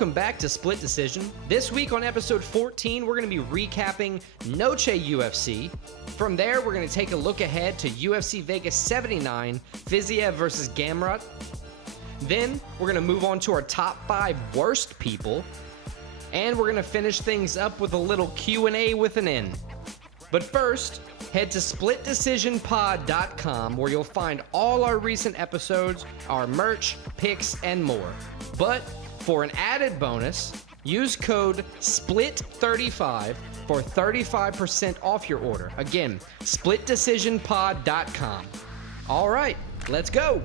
Welcome back to Split Decision. This week on episode 14, we're going to be recapping Noche UFC. From there, we're going to take a look ahead to UFC Vegas 79, Fiziev versus Gamrot. Then, we're going to move on to our top 5 worst people. And we're going to finish things up with a little Q&A with an N. But first, head to splitdecisionpod.com where you'll find all our recent episodes, our merch, picks, and more. But for an added bonus, use code SPLIT35 for 35% off your order. Again, splitdecisionpod.com. All right, let's go.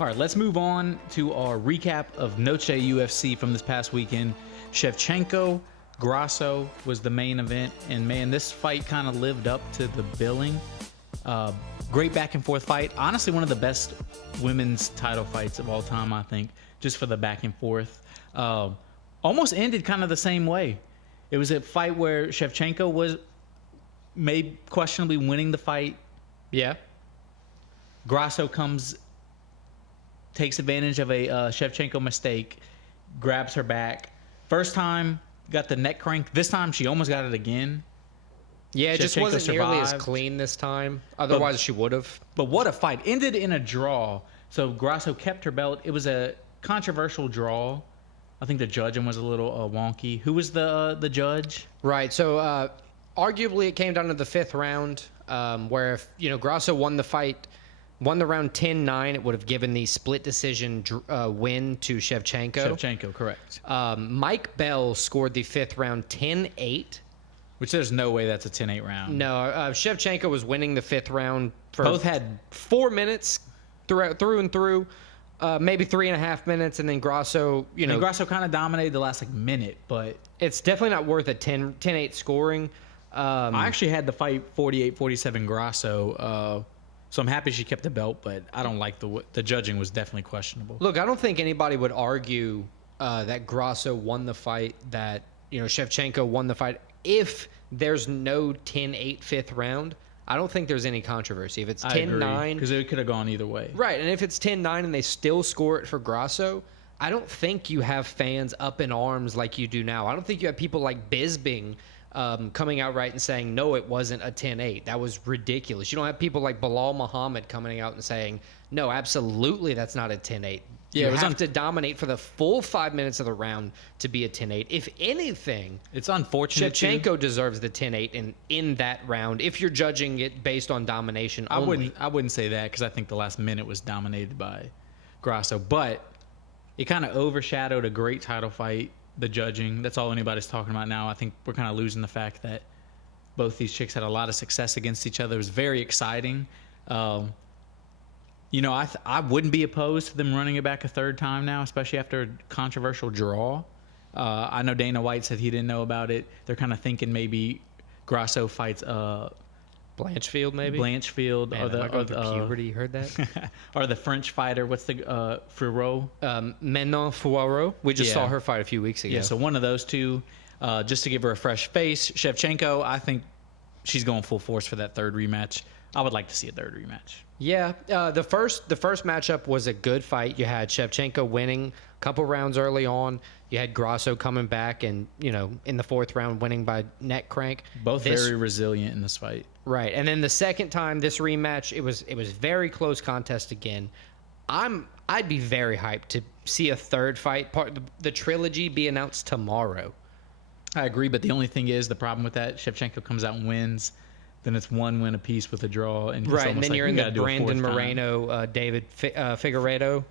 All right, let's move on to our recap of Noche UFC from this past weekend. Shevchenko, Grasso was the main event, and man, this fight kind of lived up to the billing. Great back and forth fight. Honestly, one of the best women's title fights of all time, I think, just for the back and forth. Almost ended kind of the same way. It was a fight where Shevchenko was maybe questionably winning the fight. Yeah. Grasso takes advantage of a Shevchenko mistake, grabs her back. First time, got the neck crank. This time, she almost got it again. Yeah, it just wasn't nearly as clean this time. Otherwise, she would have. But what a fight. Ended in a draw. So Grasso kept her belt. It was a controversial draw. I think the judging was a little wonky. Who was the judge? Right. So arguably, it came down to the 5th round, where if Grasso won the fight, won the round 10-9, it would have given the split decision win to Shevchenko. Shevchenko, correct. Mike Bell scored the 5th round 10-8. Which there's no way that's a 10-8 round. No, Shevchenko was winning the 5th round for both had 4 minutes through and through, maybe 3.5 minutes, and then Grasso, And Grasso kind of dominated the last minute, but it's definitely not worth a 10-8 scoring. I actually had the fight 48-47 Grasso. So I'm happy she kept the belt, but I don't like the judging was definitely questionable. Look, I don't think anybody would argue that Grasso won the fight, that Shevchenko won the fight. If there's no 10-8 5th round, I don't think there's any controversy. If it's 10-9, because it could have gone either way. Right, and if it's 10-9 and they still score it for Grasso, I don't think you have fans up in arms like you do now. I don't think you have people like Bisping coming out right and saying, no, it wasn't a 10-8. That was ridiculous. You don't have people like Bilal Muhammad coming out and saying, no, absolutely, that's not a 10-8. Yeah, you have to dominate for the full 5 minutes of the round to be a 10-8. If anything, it's unfortunate. Shevchenko deserves the 10-8 in that round if you're judging it based on domination only. I wouldn't say that because I think the last minute was dominated by Grasso. But it kind of overshadowed a great title fight. The judging, that's all anybody's talking about now. I think we're kind of losing the fact that both these chicks had a lot of success against each other. It was very exciting. I wouldn't be opposed to them running it back a third time now, especially after a controversial draw. I know Dana White said he didn't know about it. They're kind of thinking maybe Grasso fights Blanchfield, maybe? Blanchfield. Man, or the puberty, you heard that? Or the French fighter, what's the Foureau? Manon Foureau. We just saw her fight a few weeks ago. Yeah, so one of those two, just to give her a fresh face. Shevchenko, I think she's going full force for that third rematch. I would like to see a third rematch. Yeah, the first matchup was a good fight. You had Shevchenko winning a couple rounds early on. You had Grasso coming back and, in the 4th round winning by neck crank. Both very resilient in this fight. Right. And then the second time, this rematch, it was very close contest again. I'd be very hyped to see a third fight, the trilogy, be announced tomorrow. I agree, but the only thing is, the problem with that, Shevchenko comes out and wins, then it's 1 win apiece with a draw. And right, and then you're in the Brandon Moreno, David Figueiredo.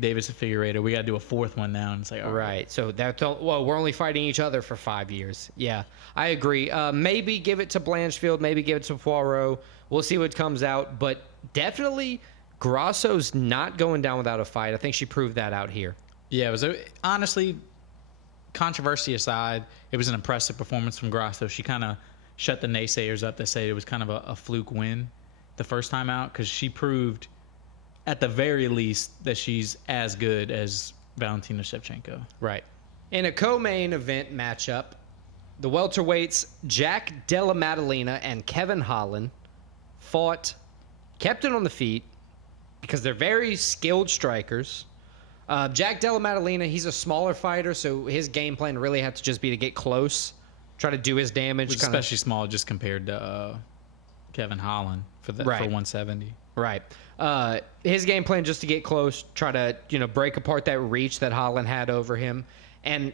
Davis Figueiredo. We got to do a 4th one now. And it's like, right. So we're only fighting each other for 5 years. Yeah, I agree. Maybe give it to Blanchfield. Maybe give it to Poirot. We'll see what comes out. But definitely, Grasso's not going down without a fight. I think she proved that out here. Yeah, it was honestly, controversy aside, it was an impressive performance from Grasso. She kind of shut the naysayers up that say it was kind of a fluke win the first time out, because she proved at the very least that she's as good as Valentina Shevchenko. Right. In a co-main event matchup, the welterweights Jack Della Maddalena and Kevin Holland kept it on the feet because they're very skilled strikers. Jack Della Maddalena, he's a smaller fighter, so his game plan really had to just be to get close, try to do his damage. Especially small just compared to Kevin Holland for 170. Right. His game plan just to get close, try to break apart that reach that Holland had over him, and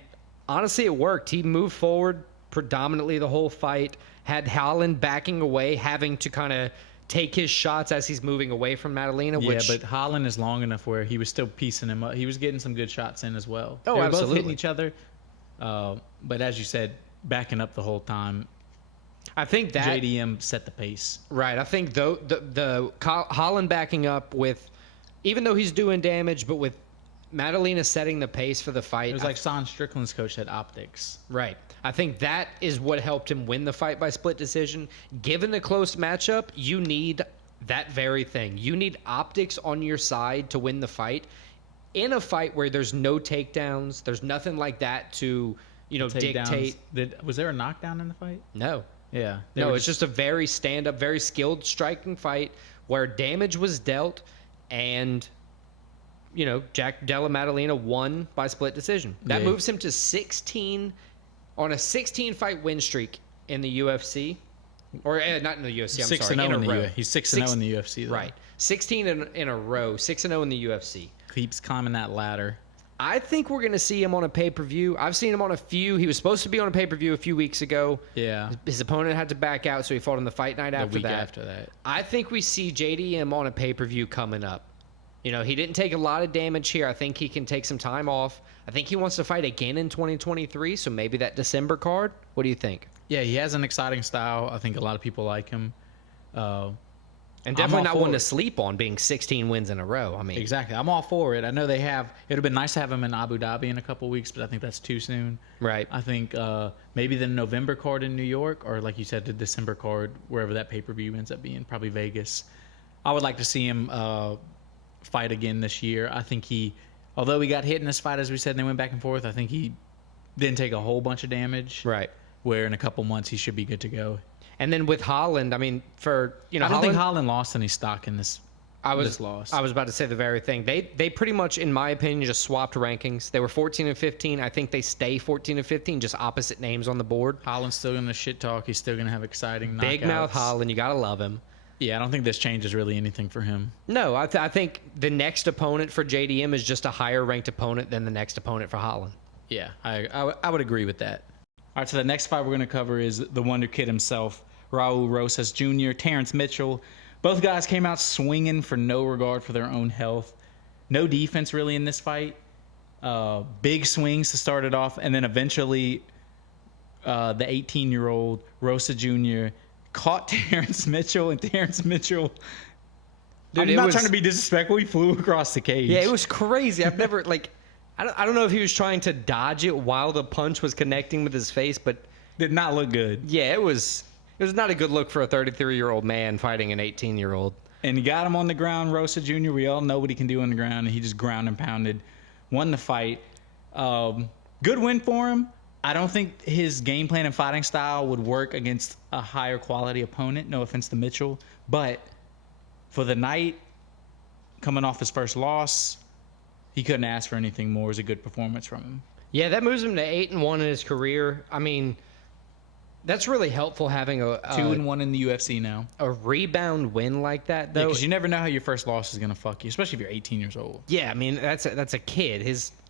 honestly, it worked. He moved forward predominantly the whole fight, had Holland backing away, having to kind of take his shots as he's moving away from Maddalena. Yeah, but Holland is long enough where he was still piecing him up. He was getting some good shots in as well. Oh, they were absolutely. both hitting each other. But as you said, backing up the whole time. I think that JDM set the pace. Right. I think the Holland backing up with, even though he's doing damage, but with Maddalena setting the pace for the fight. It was like Son Strickland's coach had optics. Right. I think that is what helped him win the fight by split decision. Given the close matchup, you need that very thing. You need optics on your side to win the fight. In a fight where there's no takedowns, there's nothing like that to, dictate. Was there a knockdown in the fight? No. Yeah. No, it's just a very stand-up, very skilled striking fight where damage was dealt and, Jack Della Maddalena won by split decision. That moves him to 16 on a 16-fight win streak in the UFC. Or not in the UFC, I'm sorry. In a row. He's 6-0 in the UFC, though. Right. 16 in a row, 6-0 in the UFC. Keeps climbing that ladder. I think we're going to see him on a pay-per-view. I've seen him on a few. He was supposed to be on a pay-per-view a few weeks ago. Yeah. His opponent had to back out, so he fought on the fight night after that. After that. I think we see JDM on a pay-per-view coming up. He didn't take a lot of damage here. I think he can take some time off. I think he wants to fight again in 2023, so maybe that December card. What do you think? Yeah, he has an exciting style. I think a lot of people like him. And definitely not one to sleep on, being 16 wins in a row. I mean, exactly. I'm all for it. I know they have. It would have been nice to have him in Abu Dhabi in a couple weeks, but I think that's too soon. Right. I think maybe the November card in New York, or like you said, the December card, wherever that pay-per-view ends up being, probably Vegas. I would like to see him fight again this year. I think although he got hit in this fight, as we said, and they went back and forth, I think he didn't take a whole bunch of damage. Right. Where in a couple months he should be good to go. And then with Holland, I mean, I don't think Holland lost any stock in this loss. I was about to say the very thing. They pretty much, in my opinion, just swapped rankings. They were 14 and 15. I think they stay 14 and 15, just opposite names on the board. Holland's still going to shit talk. He's still going to have exciting knockouts. Big mouth Holland, you got to love him. Yeah, I don't think this changes really anything for him. No, I think the next opponent for JDM is just a higher ranked opponent than the next opponent for Holland. Yeah, I would agree with that. All right, so the next fight we're going to cover is the Wonder Kid himself, Raul Rosas Jr., Terrence Mitchell. Both guys came out swinging for no regard for their own health. No defense really in this fight. Big swings to start it off, and then eventually the 18-year-old Rosa Jr. caught Terrence Mitchell, and Terrence Mitchell... Dude, I'm not trying to be disrespectful. He flew across the cage. Yeah, it was crazy. I've never, I don't know if he was trying to dodge it while the punch was connecting with his face, but... Did not look good. Yeah, it was not a good look for a 33-year-old man fighting an 18-year-old. And he got him on the ground, Rosa Jr. We all know what he can do on the ground, and he just ground and pounded. Won the fight. Good win for him. I don't think his game plan and fighting style would work against a higher quality opponent. No offense to Mitchell. But for the night, coming off his first loss, he couldn't ask for anything more. It was a good performance from him. Yeah, that moves him to 8-1 in his career. I mean, that's really helpful having a 2-1 in the UFC now. A rebound win like that, though. Because you never know how your first loss is going to fuck you, especially if you're 18 years old. Yeah, I mean, that's a kid.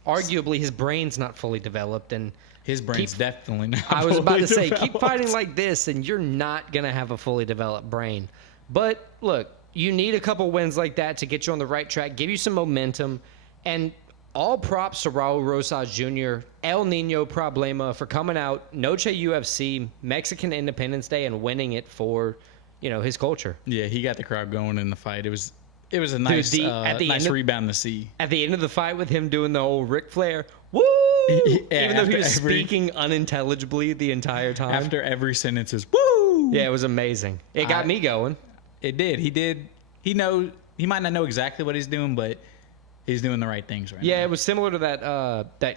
Arguably his brain's not fully developed, and his brain's definitely not. I was about to say, developed. keep fighting like this, and you're not gonna have a fully developed brain. But look, you need a couple wins like that to get you on the right track, give you some momentum, and all props to Raul Rosas Jr., El Nino Problema, for coming out, Noche UFC, Mexican Independence Day, and winning it for, his culture. Yeah, he got the crowd going in the fight. It was a nice, nice rebound to see. At the end of the fight with him doing the old Ric Flair, woo! Yeah, even though he was speaking unintelligibly the entire time. After every sentence is woo! Yeah, it was amazing. It got me going. It did. He might not know exactly what he's doing, but he's doing the right things right now. Yeah, it was similar to that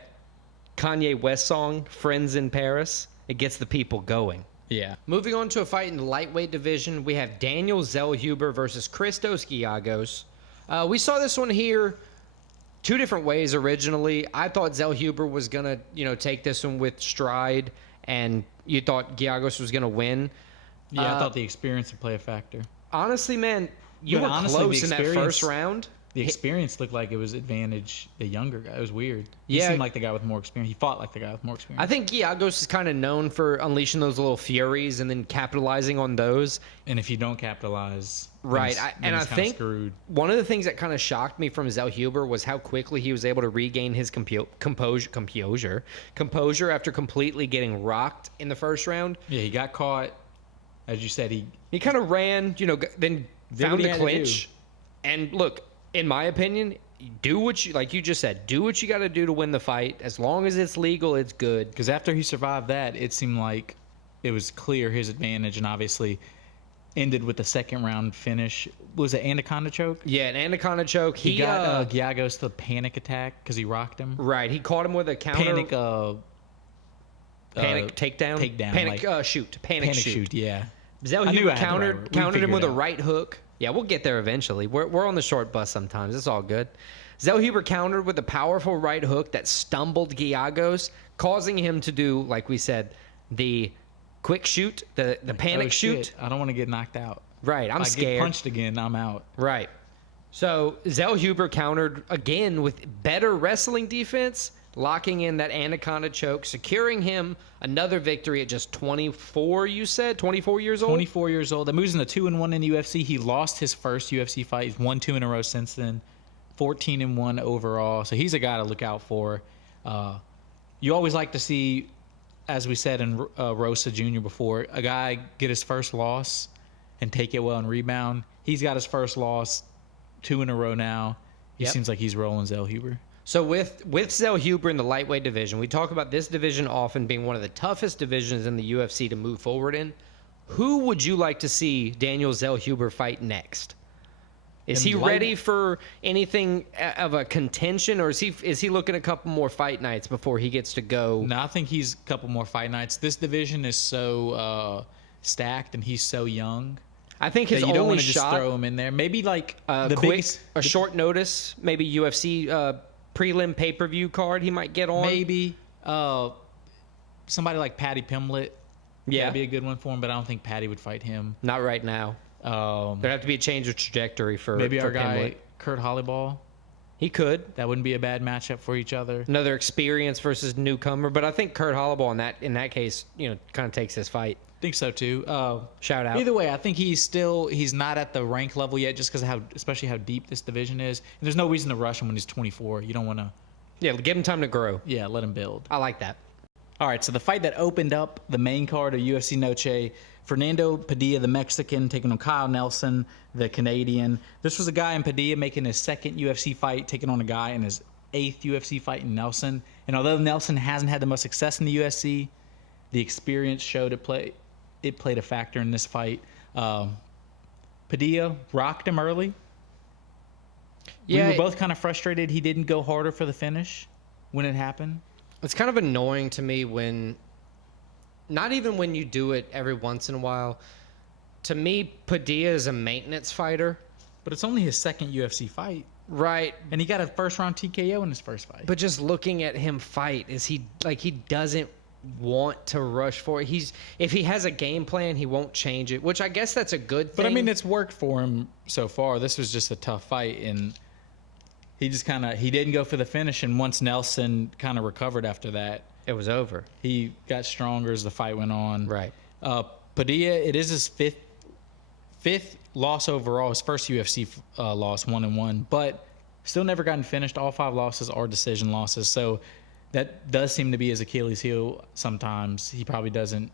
Kanye West song, Friends in Paris. it gets the people going. Yeah. Moving on to a fight in the lightweight division, we have Daniel Zellhuber versus Christos Giagos. We saw this one here two different ways originally. I thought Zellhuber was going to, take this one with stride, and you thought Giagos was going to win. Yeah, I thought the experience would play a factor. Honestly, man, you But were honestly, close the in that first round. The experience looked like it was advantage the younger guy. It was weird. He Yeah. seemed like the guy with more experience. He fought like the guy with more experience. I think Giagos is kind of known for unleashing those little furies and then capitalizing on those. And if you don't capitalize, Right. then I it's kinda think screwed. one of the things that kind of shocked me from Zellhuber was how quickly he was able to regain his composure after completely getting rocked in the first round. Yeah, he got caught. As you said, He kind of ran, then Did found what he the had to clinch. And look, in my opinion, do what you, like you just said, do what you got to do to win the fight. As long as it's legal, it's good. because after he survived that, it seemed like it was clear his advantage, and obviously ended with the second round finish. Was it anaconda choke? Yeah, an anaconda choke. He got Giagos to the panic attack because he rocked him. Right. He caught him with a counter. Panic takedown. Takedown. Panic like, shoot. panic shoot. Yeah. Zellhuber countered him with a out. right hook. Yeah, we'll get there eventually. We're on the short bus sometimes. It's all good. Zellhuber countered with a powerful right hook that stumbled Giagos, causing him to do, like we said, the quick shoot, the panic Oh, shoot. shit. I don't want to get knocked out. Right, I'm If I scared. get punched again, I'm out. Right. So Zellhuber countered again with better wrestling defense, locking in that anaconda choke, securing him another victory at just 24, you said? 24 years old? 24 years old. That moves into 2-1 in the UFC. He lost his first UFC fight. He's won 2 in a row since then. 14-1 overall. So he's a guy to look out for. You always like to see, as we said in Rosa Jr. before, a guy get his first loss and take it well and rebound. He's got his first loss 2 in a row now. He Yep. seems like he's rolling Zellhuber. So with Zellhuber in the lightweight division, we talk about this division often being one of the toughest divisions in the UFC to move forward in. Who would you like to see Daniel Zellhuber fight next? Is he ready for anything of a contention, or is he looking a couple more fight nights before he gets to go? No, I think he's a couple more fight nights. This division is so stacked, and he's so young. I think his that you don't only want to just shot, throw him in there. Maybe like the quick, biggest, short notice, maybe UFC prelim pay-per-view card he might get on. maybe somebody like Patty Pimblett. Yeah. That'd be a good one for him, but I don't think Patty would fight him. Not right now. There'd have to be a change of trajectory for Maybe for our guy Pimblett. Kurt Hollyball. He could. That wouldn't be a bad matchup for each other. Another experience versus newcomer, but I think Kurt Hollyball in that case, kind of takes his fight. Think so too. Shout out. Either way, I think he's not at the rank level yet, just because of especially how deep this division is. And there's no reason to rush him when he's 24. You don't want to. Yeah, give him time to grow. Yeah, let him build. I like that. All right, so the fight that opened up the main card of UFC Noche, Fernando Padilla, the Mexican, taking on Kyle Nelson, the Canadian. This was a guy in Padilla making his second UFC fight, taking on a guy in his 8th UFC fight in Nelson. And although Nelson hasn't had the most success in the UFC, the experience showed it played a factor in this fight. Padilla rocked him early. Yeah, We were both kind of frustrated he didn't go harder for the finish when it happened. It's kind of annoying to me when, not even when you do it every once in a while. To me, Padilla is a maintenance fighter. But it's only his second UFC fight. Right. And he got a first-round TKO in his first fight. But just looking at him fight, he doesn't want to rush for it. If he has a game plan, he won't change it, which I guess that's a good thing. But I mean, it's worked for him so far. This was just a tough fight, and he just he didn't go for the finish. And once Nelson kind of recovered after that, it was over. he got stronger as the fight went on. Right. Padilla, it is his fifth loss overall. His first UFC loss, 1-1, but still never gotten finished. All 5 losses are decision losses. So that does seem to be his Achilles heel sometimes. He probably doesn't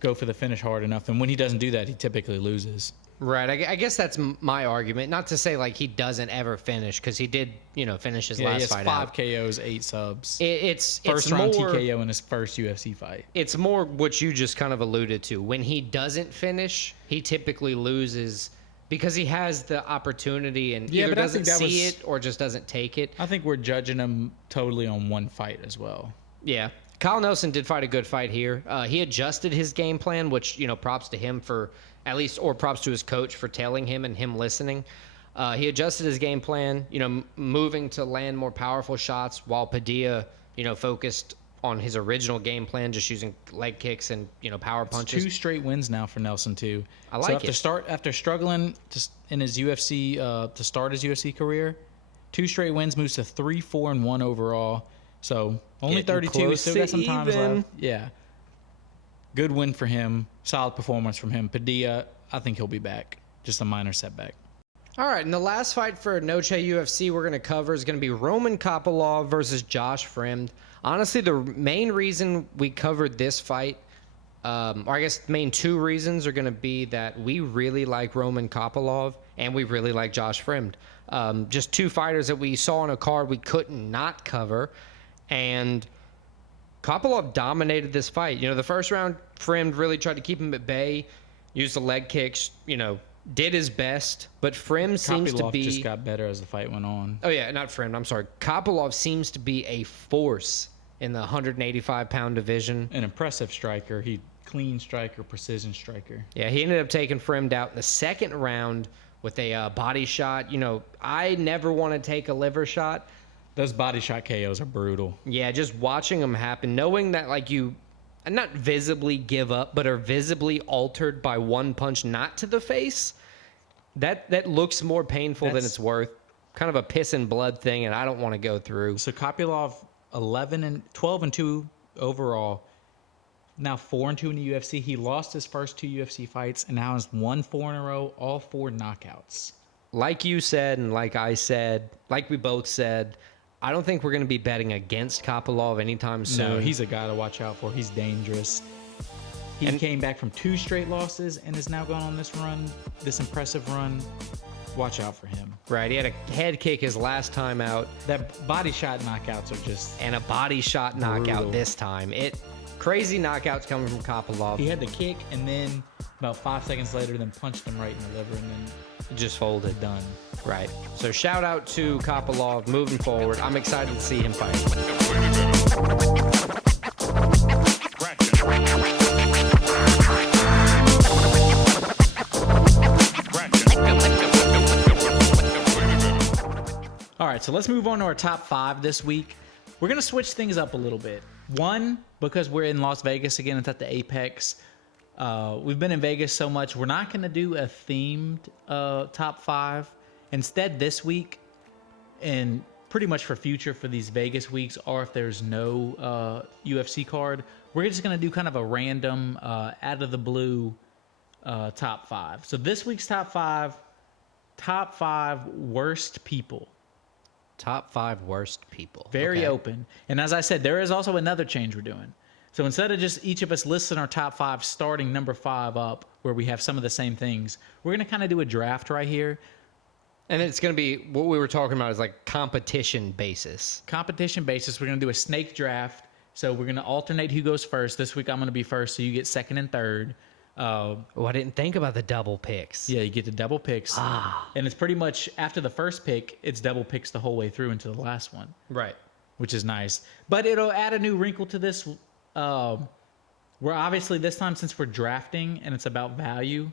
go for the finish hard enough. And when he doesn't do that, he typically loses. Right. I guess that's my argument. Not to say like he doesn't ever finish, because he did, finish his Yeah, last he has fight 5 out. KOs, 8 subs. It's First it's round more, TKO in his first UFC fight. It's more what you just kind of alluded to. When he doesn't finish, he typically loses because he has the opportunity and Yeah, either but I doesn't think that see was- it or just doesn't take it. I think we're judging him totally on one fight as well. Yeah. Kyle Nelson did fight a good fight here. He adjusted his game plan, which, props to him for at least, or props to his coach for telling him and him listening. He adjusted his game plan, moving to land more powerful shots while Padilla, focused on his original game plan, just using leg kicks and, power punches. It's 2 straight wins now for Nelson, too. I like it. After struggling in his UFC, to start his UFC career, 2 straight wins, moves to 3-4-1 overall. So only Getting 32. He still got some time even. left. Yeah. Good win for him. Solid performance from him. Padilla, I think he'll be back. Just a minor setback. All right, and the last fight for Noche UFC we're going to cover is going to be Roman Kopylov versus Josh Fremd. Honestly, the main reason we covered this fight, or I guess main 2 reasons, are going to be that we really like Roman Kopylov and we really like Josh Fremd. Just 2 fighters that we saw on a card we couldn't not cover, and Kopylov dominated this fight. The first round, Fremd really tried to keep him at bay, used the leg kicks, did his best, but Fremd seems to be... just got better as the fight went on. Oh, yeah, not Fremd. I'm sorry. Kopylov seems to be a force in the 185-pound division. An impressive striker. He clean striker, precision striker. Yeah, he ended up taking Fremd out in the second round with a body shot. I never want to take a liver shot. Those body shot KOs are brutal. Yeah, just watching them happen, knowing that, you... and not visibly give up, but are visibly altered by one punch, not to the face, that looks more painful than it's worth. Kind of a piss and blood thing, and I don't want to go through. So Kopylov, 12-2 overall, now 4-2 in the UFC. He lost his first 2 UFC fights, and now has won 4 in a row, all 4 knockouts. Like you said, and like I said, like we both said, I don't think we're going to be betting against Kopylov anytime soon. No, he's a guy to watch out for. He's dangerous. He came back from 2 straight losses and is now going on this run, this impressive run. Watch out for him. Right, he had a head kick his last time out. That body shot knockouts are just... And a body shot knockout this time. Crazy knockouts coming from Kopylov. He had the kick and then about 5 seconds later, then punched him right in the liver and then... just folded. Done. Right. So shout out to Kopylov moving forward. I'm excited to see him fight. All right, so let's move on to our top 5 this week. We're going to switch things up a little bit. One, because we're in Las Vegas again, it's at the Apex. We've been in Vegas so much, we're not going to do a themed top 5. Instead, this week, and pretty much for these Vegas weeks, or if there's no UFC card, we're just going to do kind of a random, out of the blue top 5. So this week's top 5 worst people. Top 5 worst people. Very open. And as I said, there is also another change we're doing. So instead of just each of us listing our top 5, starting number 5 up, where we have some of the same things, we're going to kind of do a draft right here. And it's going to be, what we were talking about is like competition basis. Competition basis. We're going to do a snake draft. So we're going to alternate who goes first. This week I'm going to be first, so you get second and third. I didn't think about the double picks. Yeah, you get the double picks. And it's pretty much, after the first pick, it's double picks the whole way through into the last one. Right. Which is nice. But it'll add a new wrinkle to this. We're obviously, this time, since we're drafting and it's about value,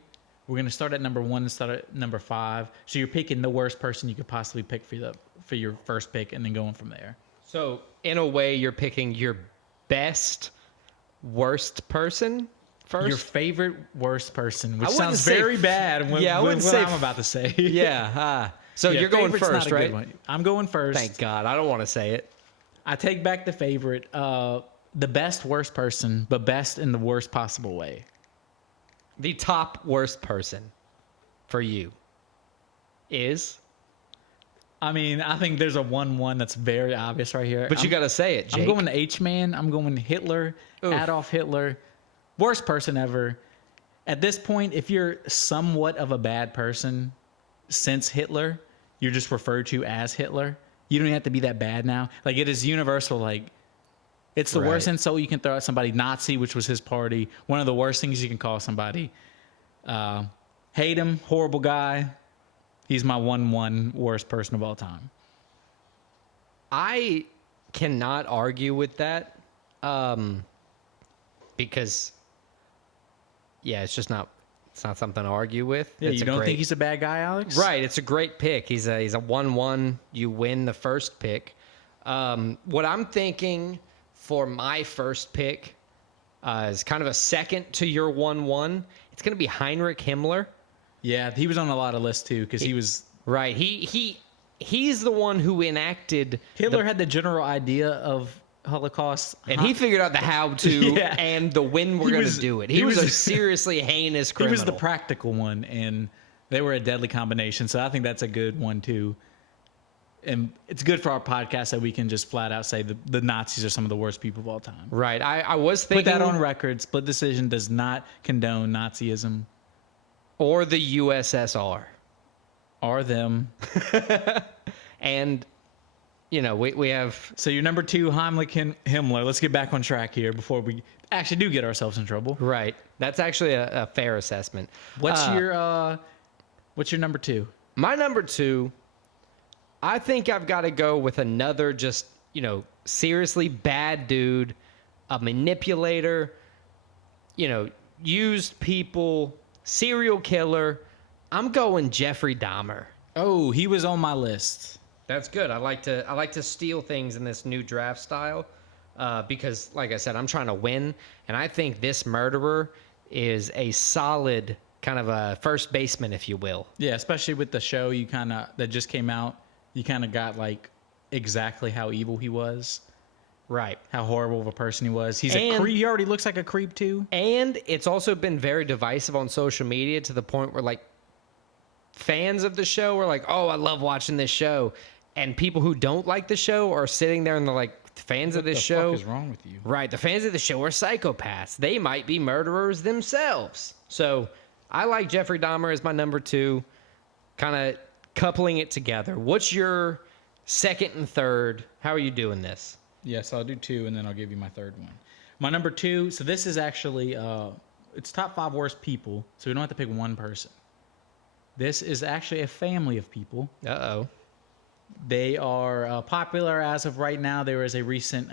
we're going to start at number 1 and start at number 5. So you're picking the worst person you could possibly pick for your first pick and then going from there. So in a way, you're picking your best worst person first? Your favorite worst person, which sounds very bad when I'm about to say. Yeah. So you're going first, right? I'm going first. Thank God. I don't want to say it. I take back the favorite. The best worst person, but best in the worst possible way. The top worst person for you is? I mean, I think there's a 1-1 that's very obvious right here. But you got to say it, Jake. I'm going to H-Man. I'm going Hitler. Oof. Adolf Hitler. Worst person ever. At this point, if you're somewhat of a bad person since Hitler, you're just referred to as Hitler. You don't even have to be that bad now. Like, it is universal. Like, it's the worst insult you can throw at somebody. Nazi, which was his party. One of the worst things you can call somebody. Hate him. Horrible guy. He's my 1-1 worst person of all time. I cannot argue with that. Because it's not something to argue with. Yeah, you don't think he's a bad guy, Alex? Right, it's a great pick. He's a 1-1. You win the first pick. What I'm thinking for my first pick is kind of a second to your 1-1. It's going to be Heinrich Himmler. Yeah, he was on a lot of lists too because he was right. He's the one who enacted. Hitler had the general idea of Holocaust, and he figured out the how to and the when we're going to do it. He was a seriously heinous criminal. He was the practical one, and they were a deadly combination. So I think that's a good one too. And it's good for our podcast that we can just flat out say the Nazis are some of the worst people of all time. Right. I was thinking. Put that on record. Split Decision does not condone Nazism. Or the USSR. Or them. And, we have... So your number 2, Heinrich Himmler. Let's get back on track here before we actually do get ourselves in trouble. Right. That's actually a fair assessment. What's your number 2? My number 2, I think I've got to go with another just, seriously bad dude, a manipulator, used people, serial killer. I'm going Jeffrey Dahmer. Oh, he was on my list. That's good. I like to steal things in this new draft style because, like I said, I'm trying to win, and I think this murderer is a solid kind of a first baseman, if you will. Yeah, especially with the show that just came out. You kind of got exactly how evil he was. Right. How horrible of a person he was. He's a creep. He already looks like a creep too. And it's also been very divisive on social media to the point where fans of the show are like, "Oh, I love watching this show." And people who don't like the show are sitting there and they're like, "Fans of this show, what the fuck is wrong with you?" Right. The fans of the show are psychopaths. They might be murderers themselves. So I like Jeffrey Dahmer as my number 2, kind of coupling it together. What's your second and third? How are you doing this? Yes, I'll do 2, and then I'll give you my third one. My number 2, so this is actually, it's top 5 worst people, so we don't have to pick one person. This is actually a family of people. Uh-oh. They are popular as of right now. There is a recent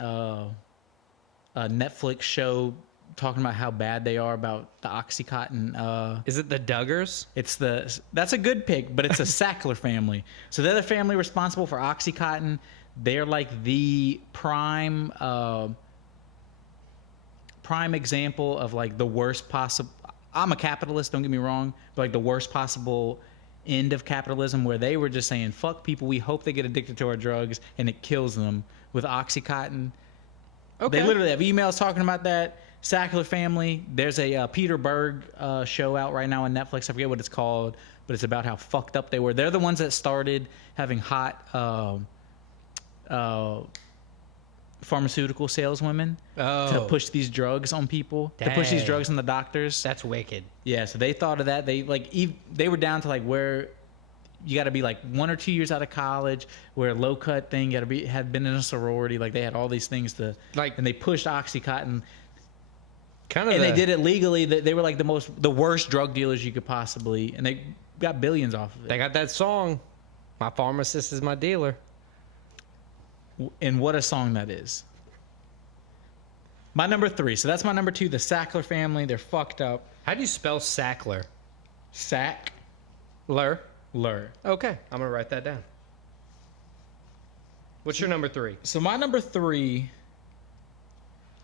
Netflix show talking about how bad they are about the Oxycontin. Is it the Duggars? That's a good pick, but it's a Sackler family. So they're the family responsible for Oxycontin. They're like the prime example of the worst possible. I'm a capitalist, don't get me wrong, but the worst possible end of capitalism, where they were just saying, "Fuck people. We hope they get addicted to our drugs, and it kills them with Oxycontin." Okay. They literally have emails talking about that. Sackler family. There's a Peter Berg show out right now on Netflix. I forget what it's called, but it's about how fucked up they were. They're the ones that started having hot pharmaceutical saleswomen to push these drugs on people, to push these drugs on the doctors. That's wicked. Yeah, so they thought of that. They they were down to where you got to be 1 or 2 years out of college, where low cut thing, you got to had been in a sorority. They had all these things to and they pushed Oxycontin. They did it legally. They were the worst drug dealers you could possibly, and they got billions off of it. They got that song, "My Pharmacist is My Dealer." And what a song that is. My number 3. So that's my number 2, the Sackler family. They're fucked up. How do you spell Sackler? Sackler. Okay, I'm going to write that down. What's your number 3? So my number 3,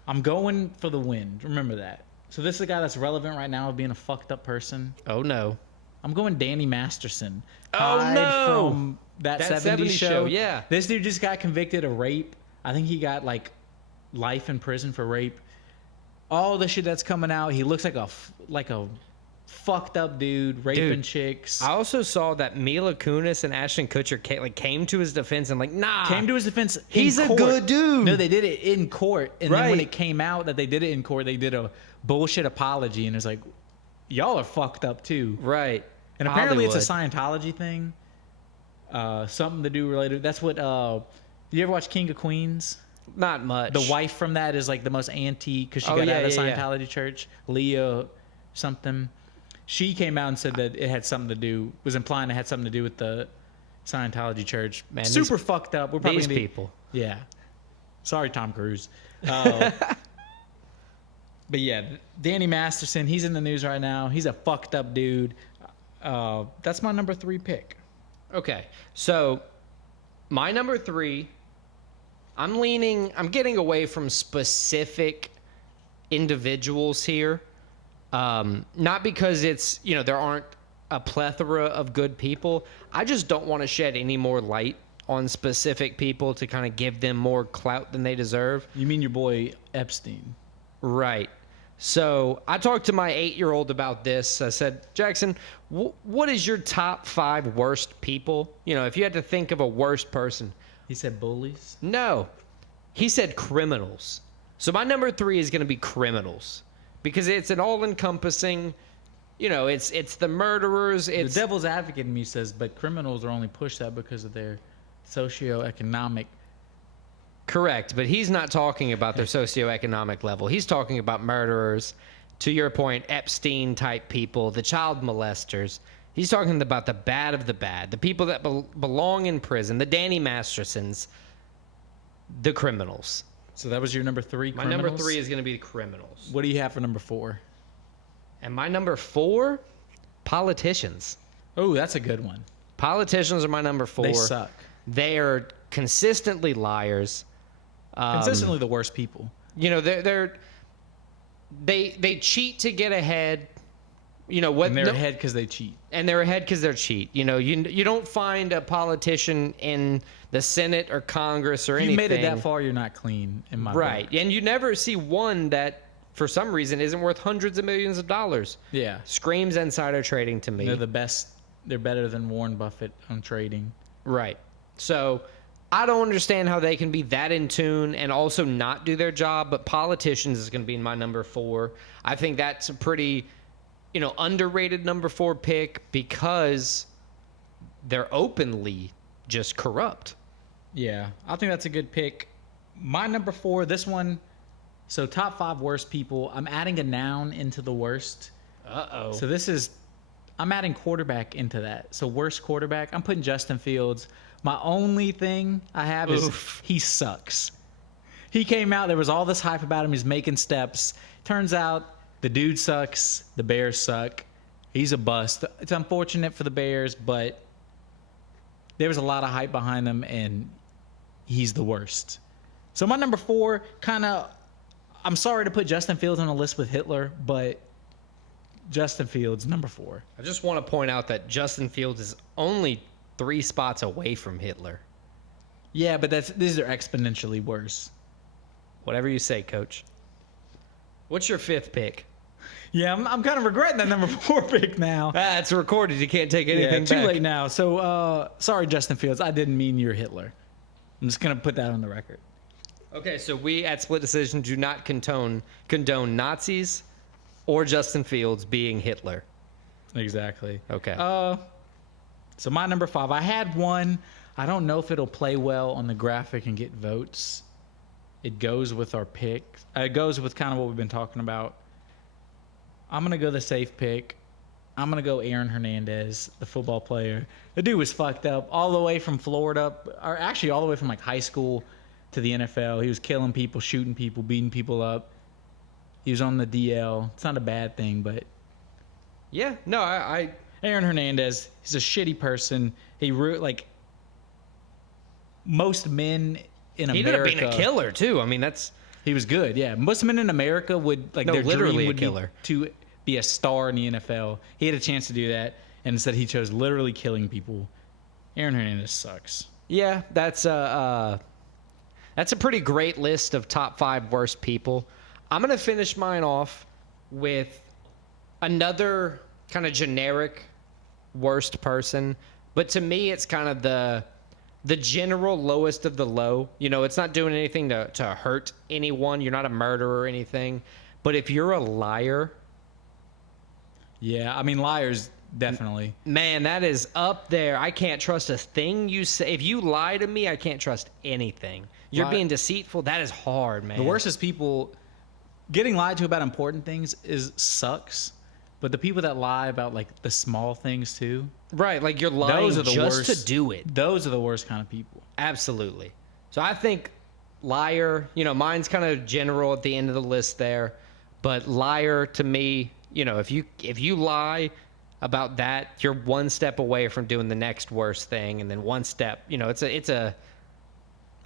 I'm going for the win. Remember that. So this is a guy that's relevant right now of being a fucked up person. Oh, no. I'm going Danny Masterson. Oh, no. From that 70s show. Yeah. This dude just got convicted of rape. I think he got life in prison for rape. All the shit that's coming out. He looks like a fucked up dude raping chicks. I also saw that Mila Kunis and Ashton Kutcher came to his defense and came to his defense. He's a good dude. No, they did it in court, and then when it came out that they did it in court, they did a bullshit apology, and it's y'all are fucked up too. Right. And apparently it's a Scientology thing. Something to do related. That's what. You ever watch King of Queens? Not much. The wife from that is the most anti because she got out of the Scientology church. Leah something. She came out and said that it had something to do. Was implying it had something to do with the Scientology church. Man, super fucked up. We're probably these people. Yeah. Sorry, Tom Cruise. But yeah, Danny Masterson, he's in the news right now. He's a fucked up dude. That's my number 3 pick. Okay, so my number 3, I'm getting away from specific individuals here. Not because it's, there aren't a plethora of good people. I just don't want to shed any more light on specific people to kind of give them more clout than they deserve. You mean your boy Epstein? Right. So I talked to my 8-year-old about this. I said, Jackson, what is your top 5 worst people? If you had to think of a worst person. He said bullies? No. He said criminals. So my number 3 is going to be criminals. Because it's an all-encompassing, it's the murderers. The devil's advocate in me says, but criminals are only pushed out because of their socioeconomic. Correct, but he's not talking about their socioeconomic level. He's talking about murderers, to your point, Epstein-type people, the child molesters. He's talking about the bad of the bad, the people that belong in prison, the Danny Mastersons, the criminals. So that was your number 3, My criminals? number 3 is going to be the criminals. What do you have for number 4? And my number 4, politicians. Oh, that's a good one. Politicians are my number 4. They suck. They are consistently liars. Consistently the worst people. They cheat to get ahead. And they're ahead because they cheat. And they're ahead because they're cheat. You don't find a politician in the Senate or Congress or anything. If you made it that far, you're not clean in my right. book. And you never see one that, for some reason, isn't worth hundreds of millions of dollars. Yeah. Screams insider trading to me. They're the best. They're better than Warren Buffett on trading. Right. So I don't understand how they can be that in tune and also not do their job, but politicians is going to be my number 4. I think that's a pretty, underrated number 4 pick because they're openly just corrupt. Yeah, I think that's a good pick. My number 4, this one, so top 5 worst people. I'm adding a noun into the worst. Uh-oh. So I'm adding quarterback into that. So worst quarterback, I'm putting Justin Fields. My only thing I have is he sucks. He came out, there was all this hype about him. He's making steps. Turns out the dude sucks. The Bears suck. He's a bust. It's unfortunate for the Bears, but there was a lot of hype behind him, and he's the worst. So my number 4, I'm sorry to put Justin Fields on a list with Hitler, but Justin Fields, number 4. I just want to point out that Justin Fields is only 3 spots away from Hitler. Yeah, but these are exponentially worse. Whatever you say, Coach. What's your 5th pick? Yeah, I'm kind of regretting that number 4 pick now. It's recorded. You can't take anything back. Too late now. So, sorry, Justin Fields. I didn't mean you're Hitler. I'm just going to put that on the record. Okay, so we at Split Decision do not condone Nazis or Justin Fields being Hitler. Exactly. Okay. So my number 5, I had one. I don't know if it'll play well on the graphic and get votes. It goes with our pick. It goes with kind of what we've been talking about. I'm going to go the safe pick. I'm going to go Aaron Hernandez, the football player. The dude was fucked up all the way from Florida, or actually all the way from high school to the NFL. He was killing people, shooting people, beating people up. He was on the DL. It's not a bad thing, but... Yeah, no, I Aaron Hernandez, he's a shitty person. Most men in America... He ended up being a killer, too. I mean, that's... He was good, yeah. Most men in America would, their literally dream a would killer. be to be a star in the NFL. He had a chance to do that, and instead he chose literally killing people. Aaron Hernandez sucks. Yeah, that's a pretty great list of top 5 worst people. I'm going to finish mine off with another kind of generic worst person, but to me it's kind of the general lowest of the low. It's not doing anything to hurt anyone. You're not a murderer or anything. But if you're a liar... Yeah, I mean, liars, definitely. Man, that is up there. I can't trust a thing you say. If you lie to me, I can't trust anything. You're being deceitful. That is hard, man. The worst is people... Getting lied to about important things sucks. But the people that lie about, the small things, too... Right, you're lying just to do it. Those are the worst kind of people. Absolutely. So I think Liar, mine's kind of general at the end of the list there, but Liar to me, if you lie about that, you're one step away from doing the next worst thing, and then one step, it's a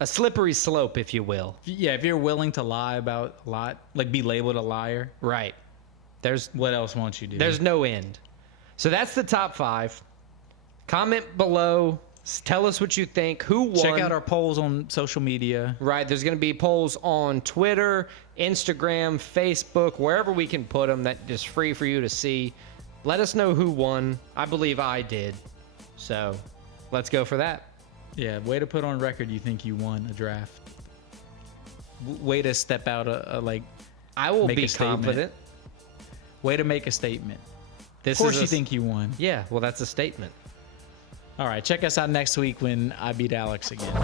slippery slope, if you will. Yeah, if you're willing to lie about a lot, like be labeled a liar, Right. what else won't you do? There's no end. So that's the top 5. Comment below. Tell us what you think. Who won? Check out our polls on social media. Right. There's going to be polls on Twitter, Instagram, Facebook, wherever we can put them that is free for you to see. Let us know who won. I believe I did. So let's go for that. Yeah, way to put on record you think you won a draft. Way to step out I will make be a statement. confident. Way to make a statement. Of course you think you won. Yeah, well, that's a statement. All right, check us out next week when I beat Alex again.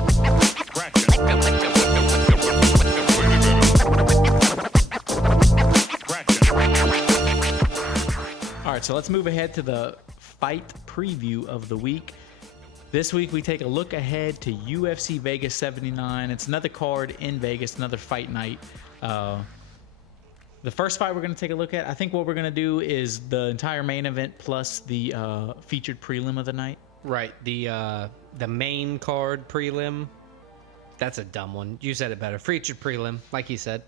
All right, so let's move ahead to the fight preview of the week. This week we take a look ahead to UFC Vegas 79. It's another card in Vegas, another fight night. The first fight we're going to take a look at, I think what we're going to do is the entire main event plus the featured prelim of the night. Right. The main card prelim. That's a dumb one. You said it better. Featured prelim, like you said.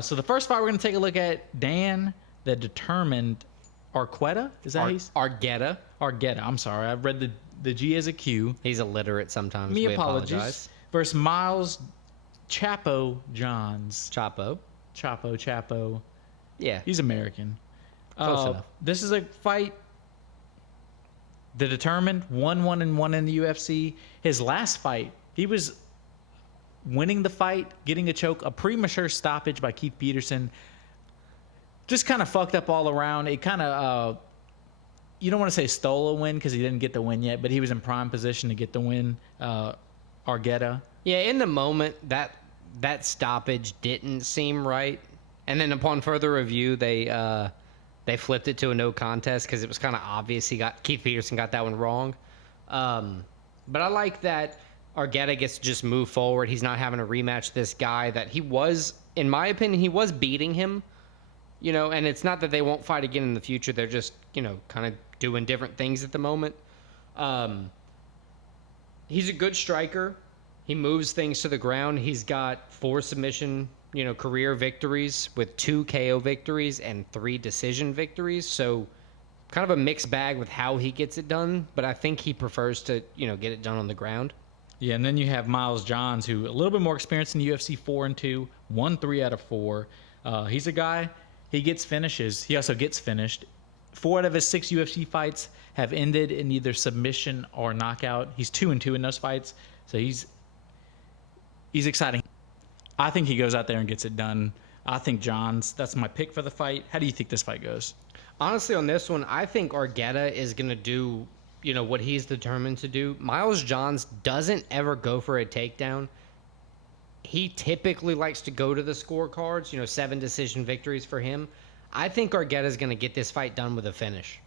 So the first fight we're going to take a look at, Dan, the Determined Arquetta. Is that Argueta. Argueta. I'm sorry. I've read the G as a Q. He's illiterate sometimes. Me We apologies. apologize. Versus Miles Chapo Johns. Chapo. Chapo. Yeah. He's American. Close enough. This is a fight. The Determined 1-1-1 in the UFC. His last fight, he was winning the fight, getting a choke, a premature stoppage by Keith Peterson. Just kind of fucked up all around. It kind of, you don't want to say stole a win because he didn't get the win yet, but he was in prime position to get the win. Argueta. Yeah, in the moment, that stoppage didn't seem right. And then upon further review, they flipped it to a no contest because it was kind of obvious Keith Peterson got that one wrong. But I like that Argueta gets to just move forward. He's not having to rematch this guy that he was, in my opinion, he was beating him. And it's not that they won't fight again in the future. They're just, kind of doing different things at the moment. He's a good striker. He moves things to the ground. He's got 4 submission, career victories with 2 KO victories and 3 decision victories. So kind of a mixed bag with how he gets it done. But I think he prefers to, get it done on the ground. Yeah, and then you have Miles Johns, who a little bit more experienced in the UFC 4-2, won 3 out of 4. He's a guy, he gets finishes. He also gets finished. 4 out of his 6 UFC fights have ended in either submission or knockout. He's 2-2 in those fights. So he's exciting. I think he goes out there and gets it done. I think Johns, that's my pick for the fight. How do you think this fight goes? Honestly, on this one, I think Argueta is going to do, what he's determined to do. Miles Johns doesn't ever go for a takedown. He typically likes to go to the scorecards, 7 decision victories for him. I think Argueta is going to get this fight done with a finish.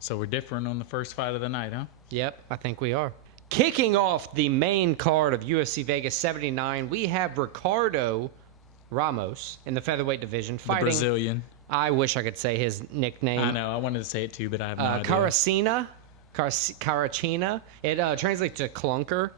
So we're different on the first fight of the night, huh? Yep, I think we are. Kicking off the main card of UFC Vegas 79, we have Ricardo Ramos in the featherweight division fighting. The Brazilian. I wish I could say his nickname. I know. I wanted to say it too, but I have no idea. Caracina. It translates to clunker.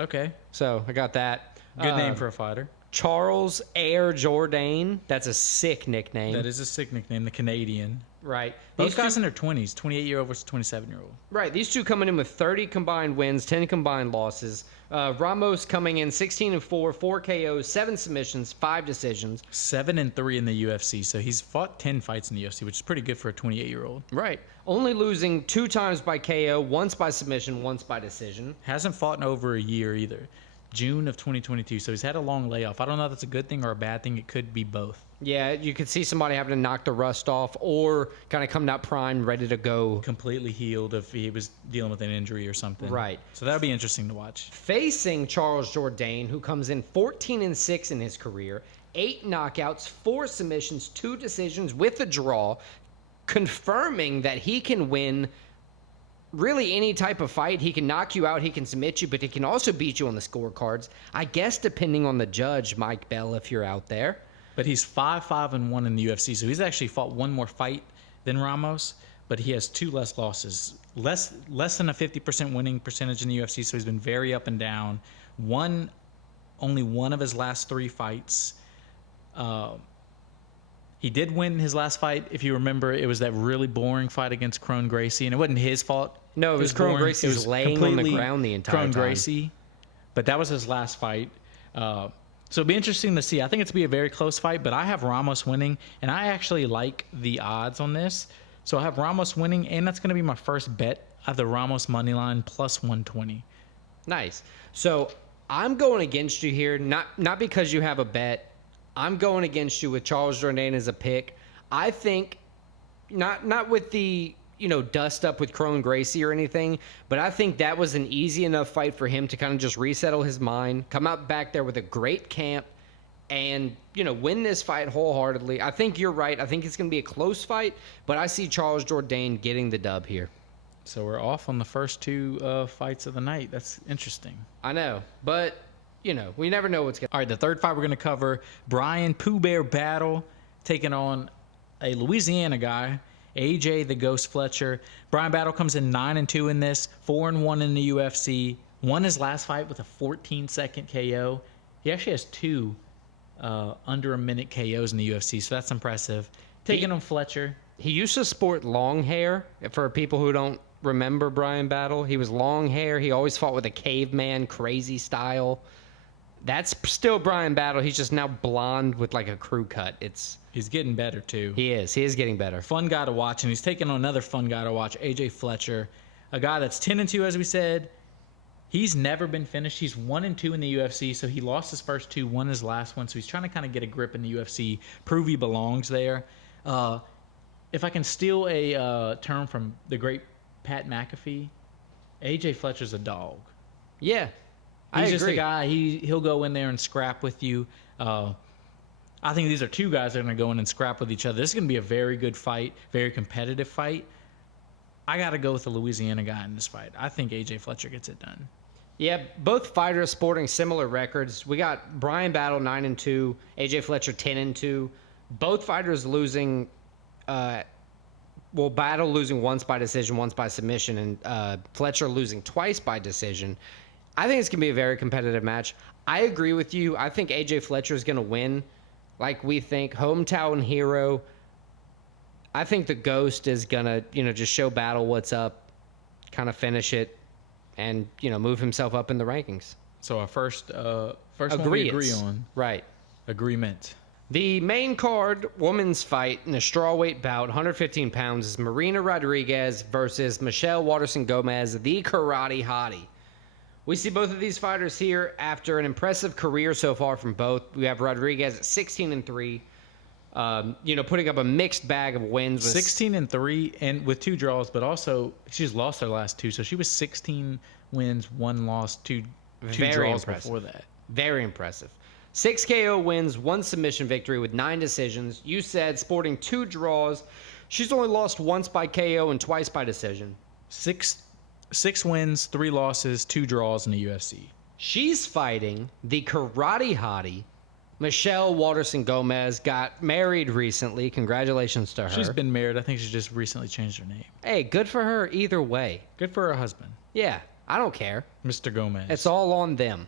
Okay. So I got that. Good name for a fighter. Charles Air Jourdain. That's a sick nickname. That is a sick nickname. The Canadian. Right. Both guys in their 20s. 28-year-old versus 27-year-old. Right. These two coming in with 30 combined wins, 10 combined losses. Ramos coming in 16-4, 4 KOs, 7 submissions, 5 decisions. 7-3 in the UFC. So he's fought 10 fights in the UFC, which is pretty good for a 28-year-old. Right. Only losing 2 times by KO, once by submission, once by decision. Hasn't fought in over a year either. June of 2022. So he's had a long layoff. I don't know if that's a good thing or a bad thing. It could be both. Yeah, you could see somebody having to knock the rust off or kind of coming out primed, ready to go. Completely healed if he was dealing with an injury or something. Right. So that'll be interesting to watch. Facing Charles Jourdain, who comes in 14-6 in his career, 8 knockouts, 4 submissions, 2 decisions with a draw, confirming that he can win really any type of fight. He can knock you out, he can submit you, but he can also beat you on the scorecards. I guess depending on the judge, Mike Bell, if you're out there. But he's 5-5-1 in the UFC, so he's actually fought one more fight than Ramos, but he has 2 less losses. Less than a 50% winning percentage in the UFC, so he's been very up and down. Only one of his last 3 fights. He did win his last fight. If you remember, it was that really boring fight against Crone Gracie, and it wasn't his fault. No, it was Crone Gracie. He was laying on the ground the entire time. Crone Gracie, but that was his last fight. So it'll be interesting to see. I think it's going to be a very close fight, but I have Ramos winning, and I actually like the odds on this. So I have Ramos winning, and that's going to be my first bet. I have the Ramos money line plus 120. Nice. So I'm going against you here, not because you have a bet. I'm going against you with Charles Jourdain as a pick. I think not with the dust up with Crone Gracie or anything, but I think that was an easy enough fight for him to kind of just resettle his mind, come out back there with a great camp, and win this fight wholeheartedly. I think you're right. I think it's going to be a close fight, but I see Charles Jourdain getting the dub here. So we're off on the first 2 fights of the night. That's interesting. I know, but we never know what's going to. All right, the third fight we're going to cover, Brian Pooh Bear Battle taking on a Louisiana guy, AJ the Ghost Fletcher. Brian Battle comes in 9-2 in this, 4-1 in the UFC. Won his last fight with a 14-second KO. He actually has 2 under a minute KOs in the UFC, so that's impressive. Taking on Fletcher. He used to sport long hair. For people who don't remember Brian Battle, he was long hair. He always fought with a caveman crazy style. That's still Brian Battle. He's just now blonde with like a crew cut. He's getting better too. He is getting better. Fun guy to watch, and he's taking on another fun guy to watch, AJ Fletcher, a guy that's 10-2 as we said. He's never been finished. He's 1-2 in the UFC, so he lost his first 2, won his last one. So he's trying to kind of get a grip in the UFC, prove he belongs there. If I can steal a term from the great Pat McAfee, AJ Fletcher's a dog. Yeah, he's just a guy. He'll go in there and scrap with you. I think these are 2 guys that are going to go in and scrap with each other. This is going to be a very good fight, very competitive fight. I got to go with the Louisiana guy in this fight. I think AJ Fletcher gets it done. Yeah, both fighters sporting similar records. We got Brian Battle 9-2, AJ Fletcher 10-2. Both fighters losing. Battle losing once by decision, once by submission, and Fletcher losing twice by decision. I think it's going to be a very competitive match. I agree with you. I think AJ Fletcher is going to win. Like we think, hometown hero. I think the Ghost is going to, just show Battle what's up, kind of finish it, and, move himself up in the rankings. So our first one we agree on. Right. Agreement. The main card women's fight in a strawweight bout, 115 pounds, is Marina Rodriguez versus Michelle Waterson Gomez, the Karate Hottie. We see both of these fighters here after an impressive career so far from both. We have Rodriguez at 16-3, putting up a mixed bag of wins. 16-3 and with 2 draws, but also she's lost her last 2, so she was 16 wins, 1 loss, 2 draws before that. Very impressive. 6 KO wins, 1 submission victory with 9 decisions. You said sporting 2 draws. She's only lost once by KO and twice by decision. 6 wins, 3 losses, 2 draws in the UFC. She's fighting the Karate Hottie, Michelle Waterson Gomez. Got married recently. Congratulations to her. She's been married. I think she just recently changed her name. Hey, good for her either way. Good for her husband. Yeah, I don't care. Mr. Gomez. It's all on them.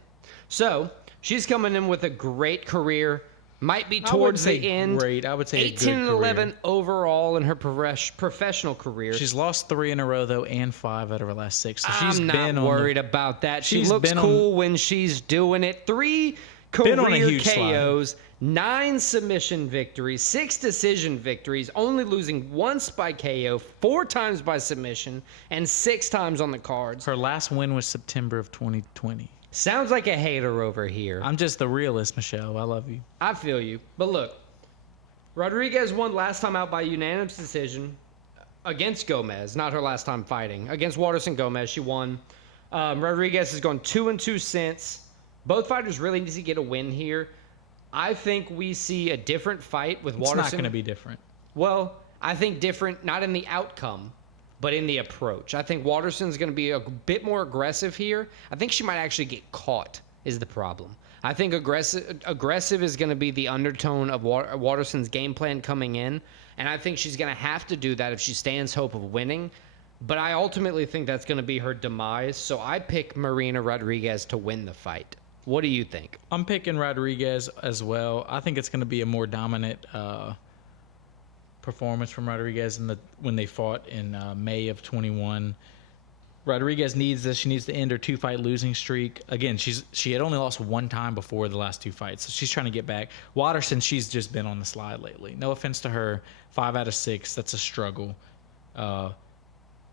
So, she's coming in with a great career. Might be towards the end. Great. I would say 18-11 overall in her professional career. She's lost 3 in a row though, and 5 out of her last 6. So she's I'm been not worried about that. She looks cool when she's doing it. 3 career KOs, 9 submission victories, 6 decision victories, only losing once by KO, 4 times by submission, and 6 times on the cards. Her last win was September of 2020. Sounds like a hater over here. I'm just the realist, Michelle. I love you. I feel you. But look, Rodriguez won last time out by unanimous decision against Gomez. Not her last time fighting. Against Waterson Gomez, she won. Rodriguez has gone 2-2 since. Both fighters really need to get a win here. I think we see a different fight with Waterson. It's not going to be different. Well, I think different, not in the outcome, but in the approach. I think Waterson's going to be a bit more aggressive here. I think she might actually get caught is the problem. I think aggressive is going to be the undertone of Waterson's game plan coming in, and I think she's going to have to do that if she stands hope of winning. But I ultimately think that's going to be her demise, so I pick Marina Rodriguez to win the fight. What do you think? I'm picking Rodriguez as well. I think it's going to be a more dominant performance from Rodriguez when they fought in May of 21. Rodriguez needs this. She needs to end her 2-fight losing streak. Again, she had only lost one time before the last 2 fights, so she's trying to get back. Waterson, she's just been on the slide lately. No offense to her. 5 out of 6. That's a struggle.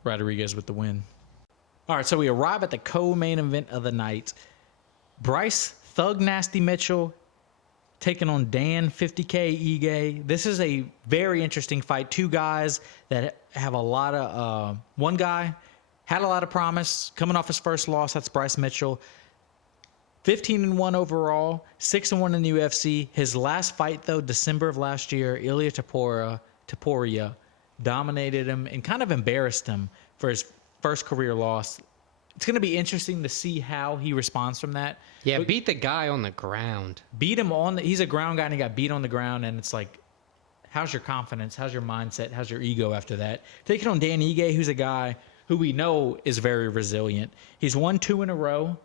Rodriguez with the win. All right, so we arrive at the co-main event of the night. Bryce Thug Nasty Mitchell taking on Dan 50K Ige. This is a very interesting fight. 2 guys that have a lot of... one guy had a lot of promise. Coming off his first loss, that's Bryce Mitchell. 15-1 overall, 6-1 in the UFC. His last fight, though, December of last year, Ilia Topuria dominated him and kind of embarrassed him for his first career loss. It's going to be interesting to see how he responds from that. Yeah, beat the guy on the ground. Beat him he's a ground guy and he got beat on the ground, and it's like, how's your confidence? How's your mindset? How's your ego after that? Taking on Dan Ige, who's a guy who we know is very resilient. He's won 2 in a row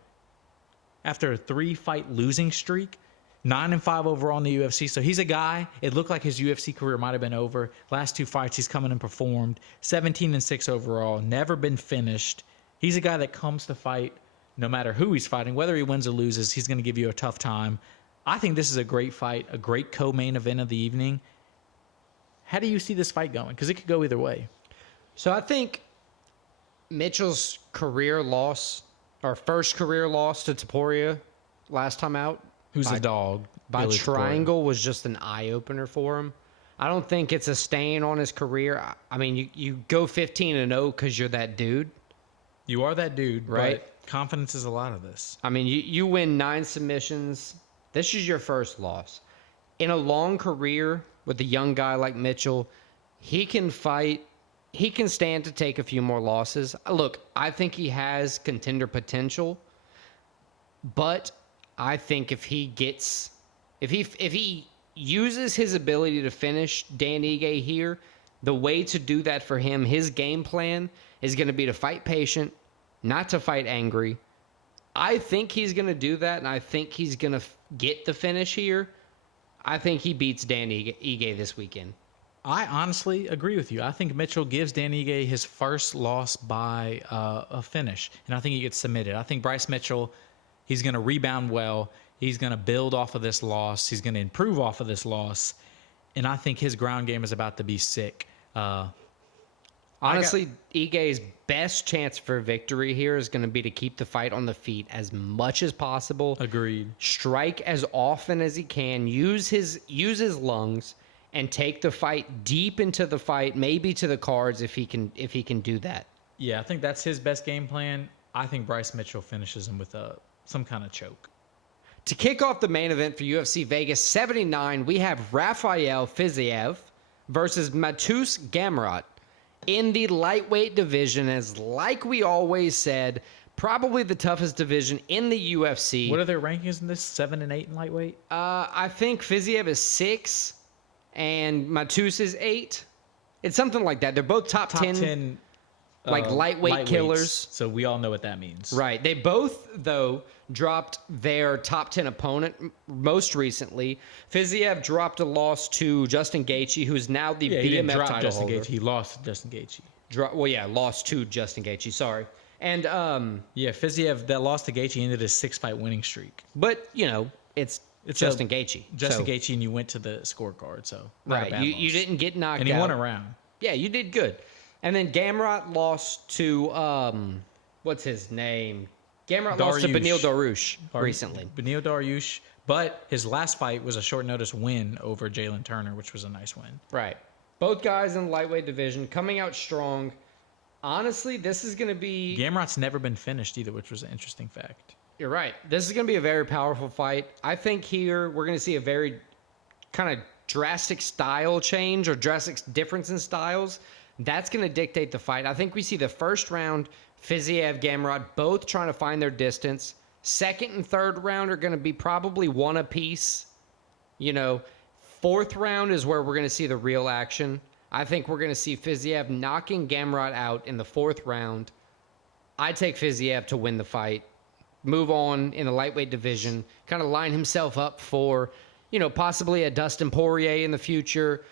after a 3-fight losing streak. 9-5 overall in the UFC. So he's a guy, it looked like his UFC career might have been over. Last 2 fights, he's come in and performed. 17-6 overall, never been finished. He's a guy that comes to fight no matter who he's fighting. Whether he wins or loses, he's going to give you a tough time. I think this is a great fight, a great co-main event of the evening. How do you see this fight going? Because it could go either way. So I think Mitchell's career loss, or first career loss to Topuria last time out, Who's a dog? by Ilia triangle was just an eye-opener for him. I don't think it's a stain on his career. I mean, you go 15-0 because you're that dude. You are that dude, right? But confidence is a lot of this. I mean, you win 9 submissions. This is your first loss. In a long career with a young guy like Mitchell, he can fight. He can stand to take a few more losses. Look, I think he has contender potential, but I think if he uses his ability to finish Dan Ige here, the way to do that for him, his game plan is going to be to fight patient, not to fight angry. I think he's going to do that, and I think he's going to get the finish here. I think he beats Dan Ige this weekend. I honestly agree with you. I think Mitchell gives Dan Ige his first loss by a finish, and I think he gets submitted. I think Bryce Mitchell, he's going to rebound well. He's going to build off of this loss. He's going to improve off of this loss, and I think his ground game is about to be sick. Honestly, Ige's best chance for victory here is going to be to keep the fight on the feet as much as possible. Agreed. Strike as often as he can. Use his lungs and take the fight deep into the fight, maybe to the cards if he can do that. Yeah, I think that's his best game plan. I think Bryce Mitchell finishes him with some kind of choke. To kick off the main event for UFC Vegas 79, we have Rafael Fiziev versus Mateusz Gamrot in the lightweight division, as like we always said, probably the toughest division in the UFC. What are their rankings in this? 7 and 8 in lightweight? I think Fiziev is 6 and Mateusz is 8. It's something like that. They're both top 10 like lightweight killers. So we all know what that means. Right. They both, though, dropped their top 10 opponent most recently. Fiziev dropped a loss to Justin Gaethje, who's now the BMF title Justin holder. Gaethje. He lost to Justin Gaethje. Lost to Justin Gaethje, sorry. And Fiziev, that loss to Gaethje ended his 6-fight winning streak. But, it's Justin Gaethje. Justin Gaethje, and you went to the scorecard, so right. You didn't get knocked out. And he won a round. Yeah, you did good. And then Gamrot lost to what's his name? Gamrot lost to Beneil Dariush recently. Beneil Dariush, but his last fight was a short notice win over Jalen Turner, which was a nice win. Right. Both guys in the lightweight division coming out strong. Honestly, this is going to be... Gamrot's never been finished either, which was an interesting fact. You're right. This is going to be a very powerful fight. I think here we're going to see a very kind of drastic style change or drastic difference in styles. That's going to dictate the fight. I think we see the first round, Fiziev, Gamrot, both trying to find their distance. Second and third round are going to be probably one apiece. Fourth round is where we're going to see the real action. I think we're going to see Fiziev knocking Gamrot out in the fourth round. I take Fiziev to win the fight, move on in the lightweight division, kind of line himself up for, possibly a Dustin Poirier in the future,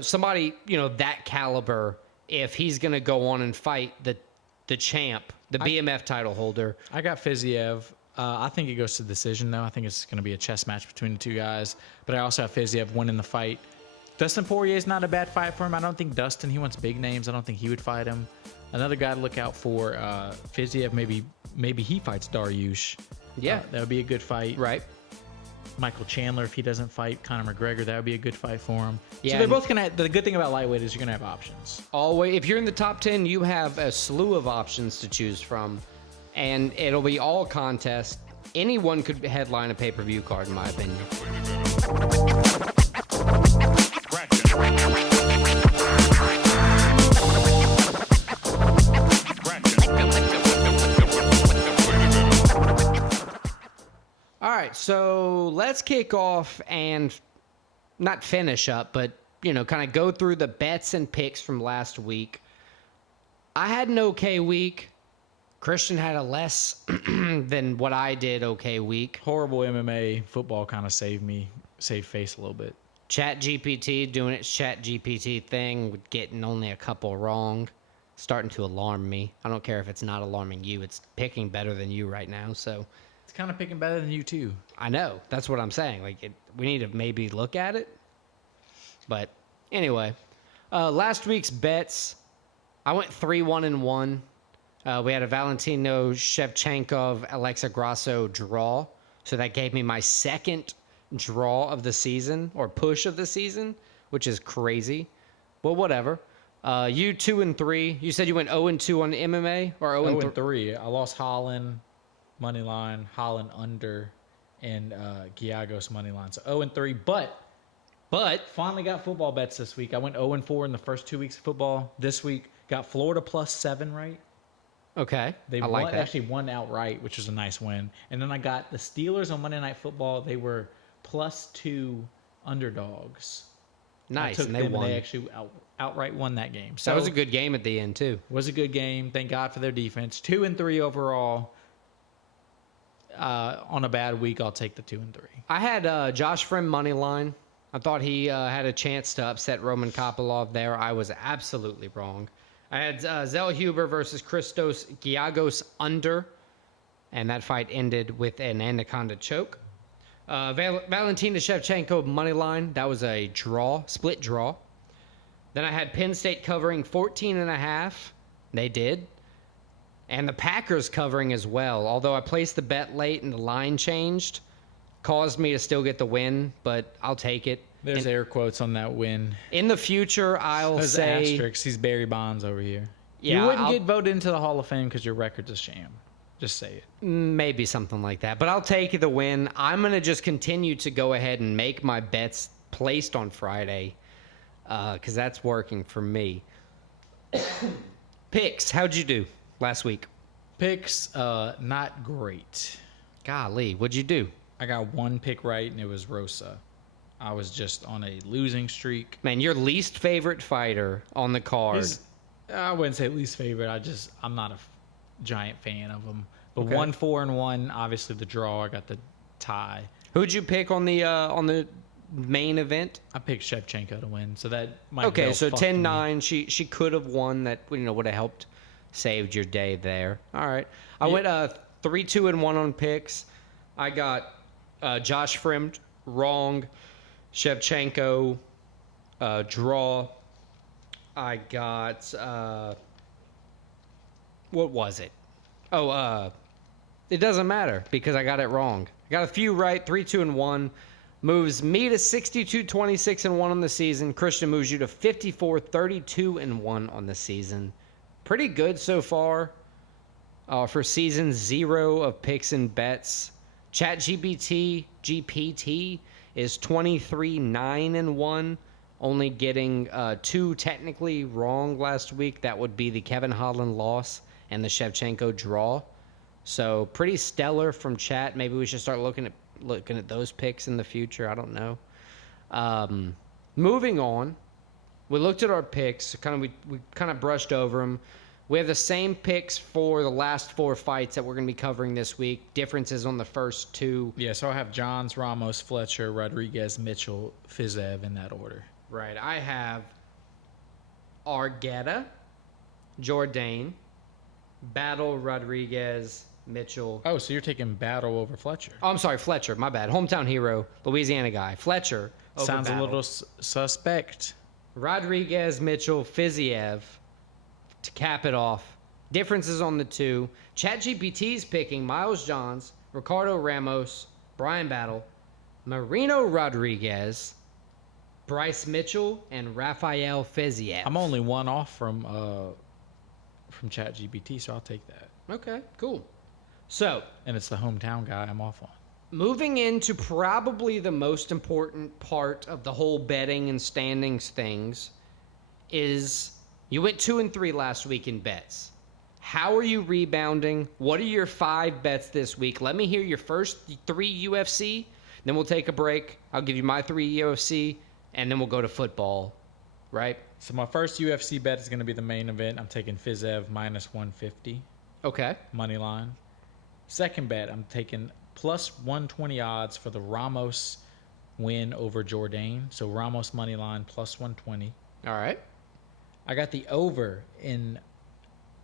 somebody, that caliber, if he's going to go on and fight the champ, the BMF title holder. I got Fiziev. I think it goes to decision, though. I think it's going to be a chess match between the two guys. But I also have Fiziev winning the fight. Dustin Poirier is not a bad fight for him. I don't think Dustin, he wants big names. I don't think he would fight him. Another guy to look out for, Fiziev, maybe he fights Dariush. Yeah. That would be a good fight. Right. Michael Chandler, if he doesn't fight Conor McGregor, that would be a good fight for him. Yeah, so they're both going to, the good thing about lightweight is you're going to have options. Always, if you're in the top 10, you have a slew of options to choose from, and it'll be all contest. Anyone could headline a pay-per-view card, in my opinion. All right, so let's kick off and not finish up, but, kind of go through the bets and picks from last week. I had an okay week. Christian had a less than what I did okay week. Horrible MMA football kind of saved face a little bit. Chat GPT doing its Chat GPT thing, with getting only a couple wrong, starting to alarm me. I don't care if it's not alarming you. It's picking better than you right now, so... It's kind of picking better than you, too. I know. That's what I'm saying. We need to maybe look at it. But anyway, last week's bets, I went 3-1-1. We had a Valentino Shevchenkov, Alexa Grasso draw. So that gave me my second draw of the season, or push of the season, which is crazy. Well, whatever. You 2-3. You said you went 0-2 on MMA, or 0-3. I lost Holland money line, Holland under, and Giagos money line. So 0-3, but finally got football bets this week. I went 0-4 in the first 2 weeks of football. This week got Florida +7 right. Okay, They actually won outright, which was a nice win. And then I got the Steelers on Monday Night Football. They were +2 underdogs. Nice, and they won. They actually outright won that game. So that was a good game at the end too. Was a good game. Thank God for their defense. 2-3 overall. On a bad week, I'll take the 2-3. I had Josh Frim money line. I thought he had a chance to upset Roman Kopylov there. I was absolutely wrong. I had Zell Huber versus Christos Giagos under, and that fight ended with an anaconda choke. Valentina Shevchenko money line. That was a draw, split draw. Then I had Penn State covering 14.5. They did. And the Packers covering as well. Although I placed the bet late and the line changed, caused me to still get the win, but I'll take it. There's air quotes on that win. In the future, I'll There's say... asterisks. He's Barry Bonds over here. Yeah, you wouldn't get voted into the Hall of Fame because your record's a sham. Just say it. Maybe something like that. But I'll take the win. I'm going to just continue to go ahead and make my bets placed on Friday because that's working for me. Picks, how'd you do last week? Picks, not great. Golly, what'd you do? I got one pick right, and it was Rosa. I was just on a losing streak. Man, your least favorite fighter on the card. I wouldn't say least favorite. I'm not a giant fan of him. But Okay. 1-4-1, obviously the draw. I got the tie. Who'd you pick on the main event? I picked Shevchenko to win, so that might Okay, so fuck me. 10-9. She could have won. That would have helped saved your day there. All right, I went 3-2-1 on picks. I got Josh Frim wrong, Shevchenko draw. I got what was it? Oh, it doesn't matter because I got it wrong. I got a few right. 3-2-1 moves me to 62-26-1 on the season. Christian moves you to 54-32-1 on the season. Pretty good so far for season 0 of picks and bets. ChatGPT GPT is 23-9-1. only getting 2 technically wrong last week. That would be the Kevin Holland loss and the Shevchenko draw. So pretty stellar from chat. Maybe we should start looking at those picks in the future. I don't know. Moving on, we looked at our picks. We kind of brushed over them. We have the same picks for the last 4 fights that we're going to be covering this week. Differences on the first 2. Yeah, so I have Johns, Ramos, Fletcher, Rodriguez, Mitchell, Fiziev in that order. Right. I have Argueta, Jourdain, Battle, Rodriguez, Mitchell. Oh, so you're taking Battle over Fletcher. Oh, I'm sorry, Fletcher. My bad. Hometown hero, Louisiana guy. Fletcher over Sounds Battle. a little suspect. Rodriguez, Mitchell, Fiziev to cap it off. Differences on the 2. ChatGPT's picking Miles Johns, Ricardo Ramos, Brian Battle, Marino Rodriguez, Bryce Mitchell, and Rafael Fiziev. I'm only one off from ChatGPT, so I'll take that. Okay, cool. So, And it's the hometown guy I'm off on. moving into probably the most important part of the whole betting and standings things is you went 2-3 last week in bets. How are you rebounding? What are your 5 bets this week? Let me hear your first 3 UFC. Then we'll take a break. I'll give you my 3 UFC, and then we'll go to football, right? So my first UFC bet is going to be the main event. I'm taking Fiziev minus 150 Okay. money line. Second bet, I'm taking plus 120 odds for the Ramos win over Jourdain. So Ramos money line plus 120. All right. I got the over in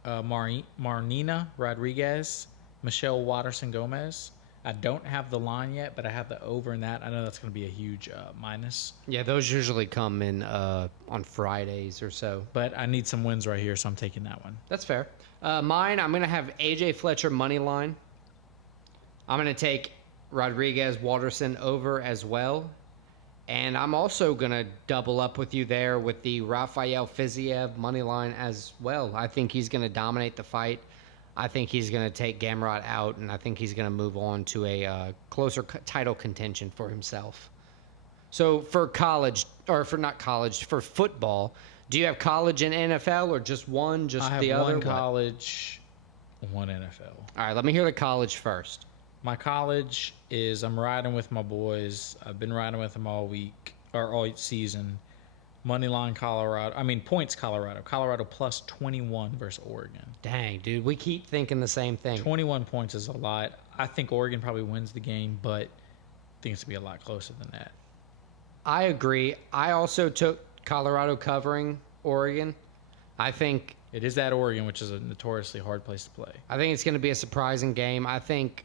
Marnina Rodriguez, Michelle Watterson Gomez. I don't have the line yet, but I have the over in that. I know that's going to be a huge minus. Yeah, those usually come in on Fridays or so. But I need some wins right here, so I'm taking that one. That's fair. Mine, I'm going to have AJ Fletcher money line. I'm going to take Rodriguez Watterson over as well. And I'm also going to double up with you there with the Rafael Fiziev money line as well. I think he's going to dominate the fight. I think he's going to take Gamrot out, and I think he's going to move on to a closer title contention for himself. So for college, or for not college, for football, do you have college and NFL or just one, just I have the other? one What? college, one NFL. All right, let me hear the college first. My college is I'm riding with my boys. I've been riding with them all week or all season. Moneyline Colorado. I mean points Colorado. Colorado plus 21 versus Oregon. Dang, dude, we keep thinking the same thing. 21 points is a lot. I think Oregon probably wins the game, but I think it's going to be a lot closer than that. I agree. I also took Colorado covering Oregon. I think It is at Oregon, which is a notoriously hard place to play. it's going to be a surprising game. I think,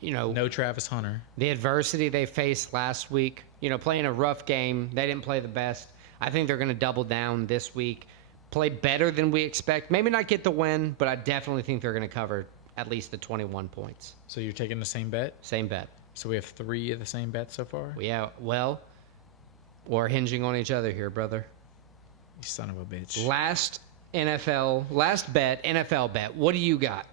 No Travis Hunter. the adversity they faced last week, playing a rough game, they didn't play the best. I think they're going to double down this week, play better than we expect. Maybe not get the win, but I definitely think they're going to cover at least the 21 points. So you're taking the same bet? Same bet. So we have 3 of the same bet so far? Yeah, well, we're hinging on each other here, brother. You son of a bitch. Last bet, NFL bet. What do you got?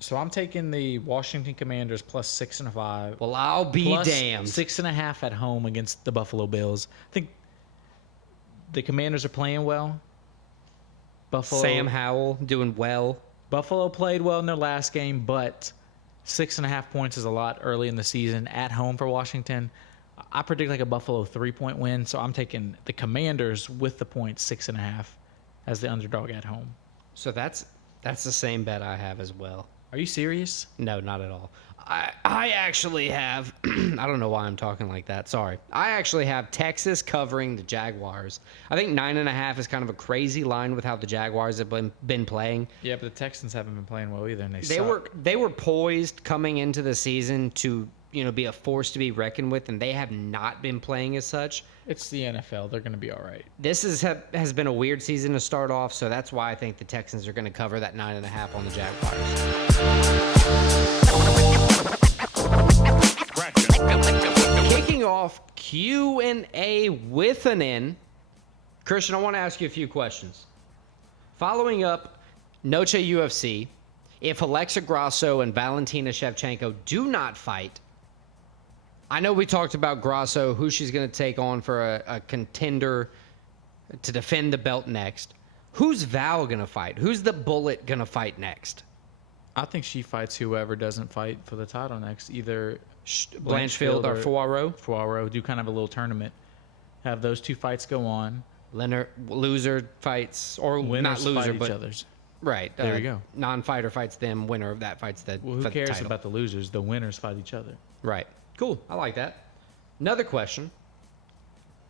So I'm taking the Washington Commanders plus 6.5. Well, I'll be Plus damned. 6.5 at home against the Buffalo Bills. I think the Commanders are playing well. Sam Howell doing well. Buffalo played well in their last game, but 6.5 points is a lot early in the season at home for Washington. I predict like a Buffalo 3-point win, so I'm taking the Commanders with the points 6.5 as the underdog at home. So that's the same bet I have as well. Are you serious? No, not at all. I actually have, I don't know why I'm talking like that. Sorry. I actually have Texas covering the Jaguars. I think 9.5 is kind of a crazy line with how the Jaguars have been playing. Yeah, but the Texans haven't been playing well either, and they They were poised coming into the season to be a force to be reckoned with, and they have not been playing as such. It's the NFL. They're going to be all right. This has been a weird season to start off, so that's why I think the Texans are going to cover that 9.5 on the Jaguars. Kicking off Q&A with an N. Christian, I want to ask you a few questions. Following up Noche UFC, if Alexa Grasso and Valentina Shevchenko do not fight, I know we talked about Grasso, who she's going to take on for a contender to defend the belt next. Who's Val going to fight? Who's the Bullet going to fight next? I think she fights whoever doesn't fight for the title next. Either Blanchfield or Poirot? Poirot. Do kind of a little tournament. Have those two fights go on. Leonard, loser fights, or Winners not loser, fight but each other's. right. There you go. Non-fighter fights them. Winner of that fights the. Well, who cares about the losers? The winners fight each other. Right. Cool. I like that. Another question.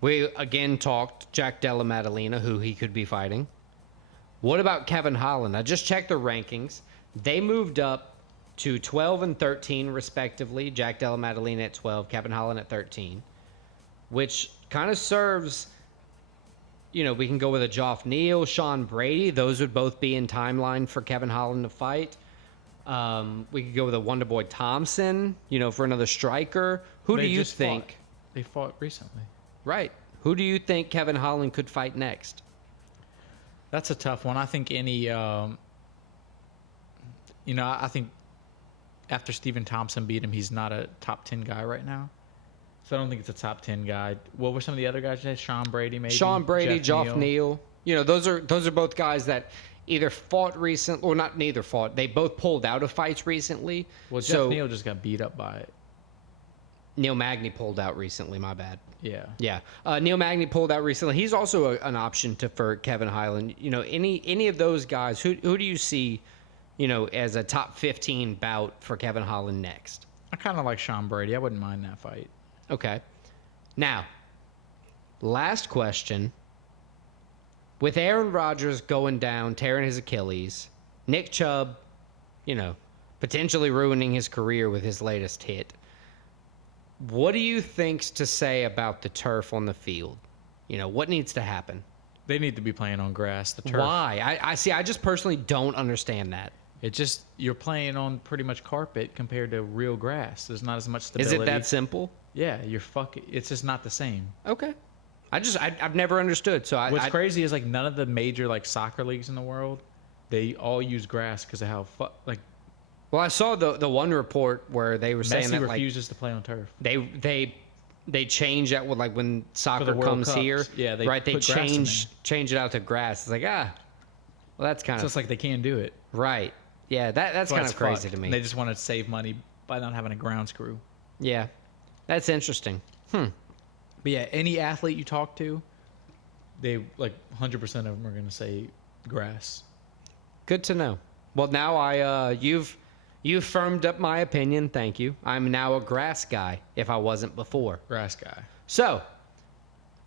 We again talked Jack Della Maddalena, who he could be fighting. What about Kevin Holland? I just checked the rankings. They moved up to 12 and 13 respectively. Jack Della Maddalena at 12, Kevin Holland at 13, which kind of serves. We can go with a Geoff Neal, Sean Brady. Those would both be in timeline for Kevin Holland to fight. We could go with a Wonderboy Thompson, for another striker. Who do you think? They fought recently. Right. Who do you think Kevin Holland could fight next? That's a tough one. I think I think after Stephen Thompson beat him, he's not a top 10 guy right now. So I don't think it's a top 10 guy. What were some of the other guys you said? Sean Brady, maybe? Sean Brady, Geoff Neal. Those are both guys that either fought recently, or not neither fought. They both pulled out of fights recently. Well, Geoff Neal just got beat up by it. Neil Magny pulled out recently, my bad. Yeah. Yeah. Neil Magny pulled out recently. He's also an option for Kevin Holland. Any of those guys, who do you see, as a top 15 bout for Kevin Holland next? I kind of like Sean Brady. I wouldn't mind that fight. Okay. Now, last question. With Aaron Rodgers going down, tearing his Achilles, Nick Chubb, potentially ruining his career with his latest hit, what do you think's to say about the turf on the field? What needs to happen? They need to be playing on grass. The turf. Why? I see. I just personally don't understand that. You're playing on pretty much carpet compared to real grass. There's not as much stability. Is it that simple? Yeah, it's just not the same. Okay. I've never understood. So what's crazy is none of the major soccer leagues in the world, they all use grass because of how Well, I saw the one report where they were saying that refuses to play on turf. They change that with when soccer comes here. Yeah, they change it out to grass. It's well, that's kind of. So it's they can't do it. Right. Yeah, that's kind of crazy to me. And they just want to save money by not having a ground screw. Yeah, that's interesting. But yeah, any athlete you talk to, they 100% of them are going to say grass. Good to know. Well, now you've firmed up my opinion. Thank you. I'm now a grass guy if I wasn't before. Grass guy. So,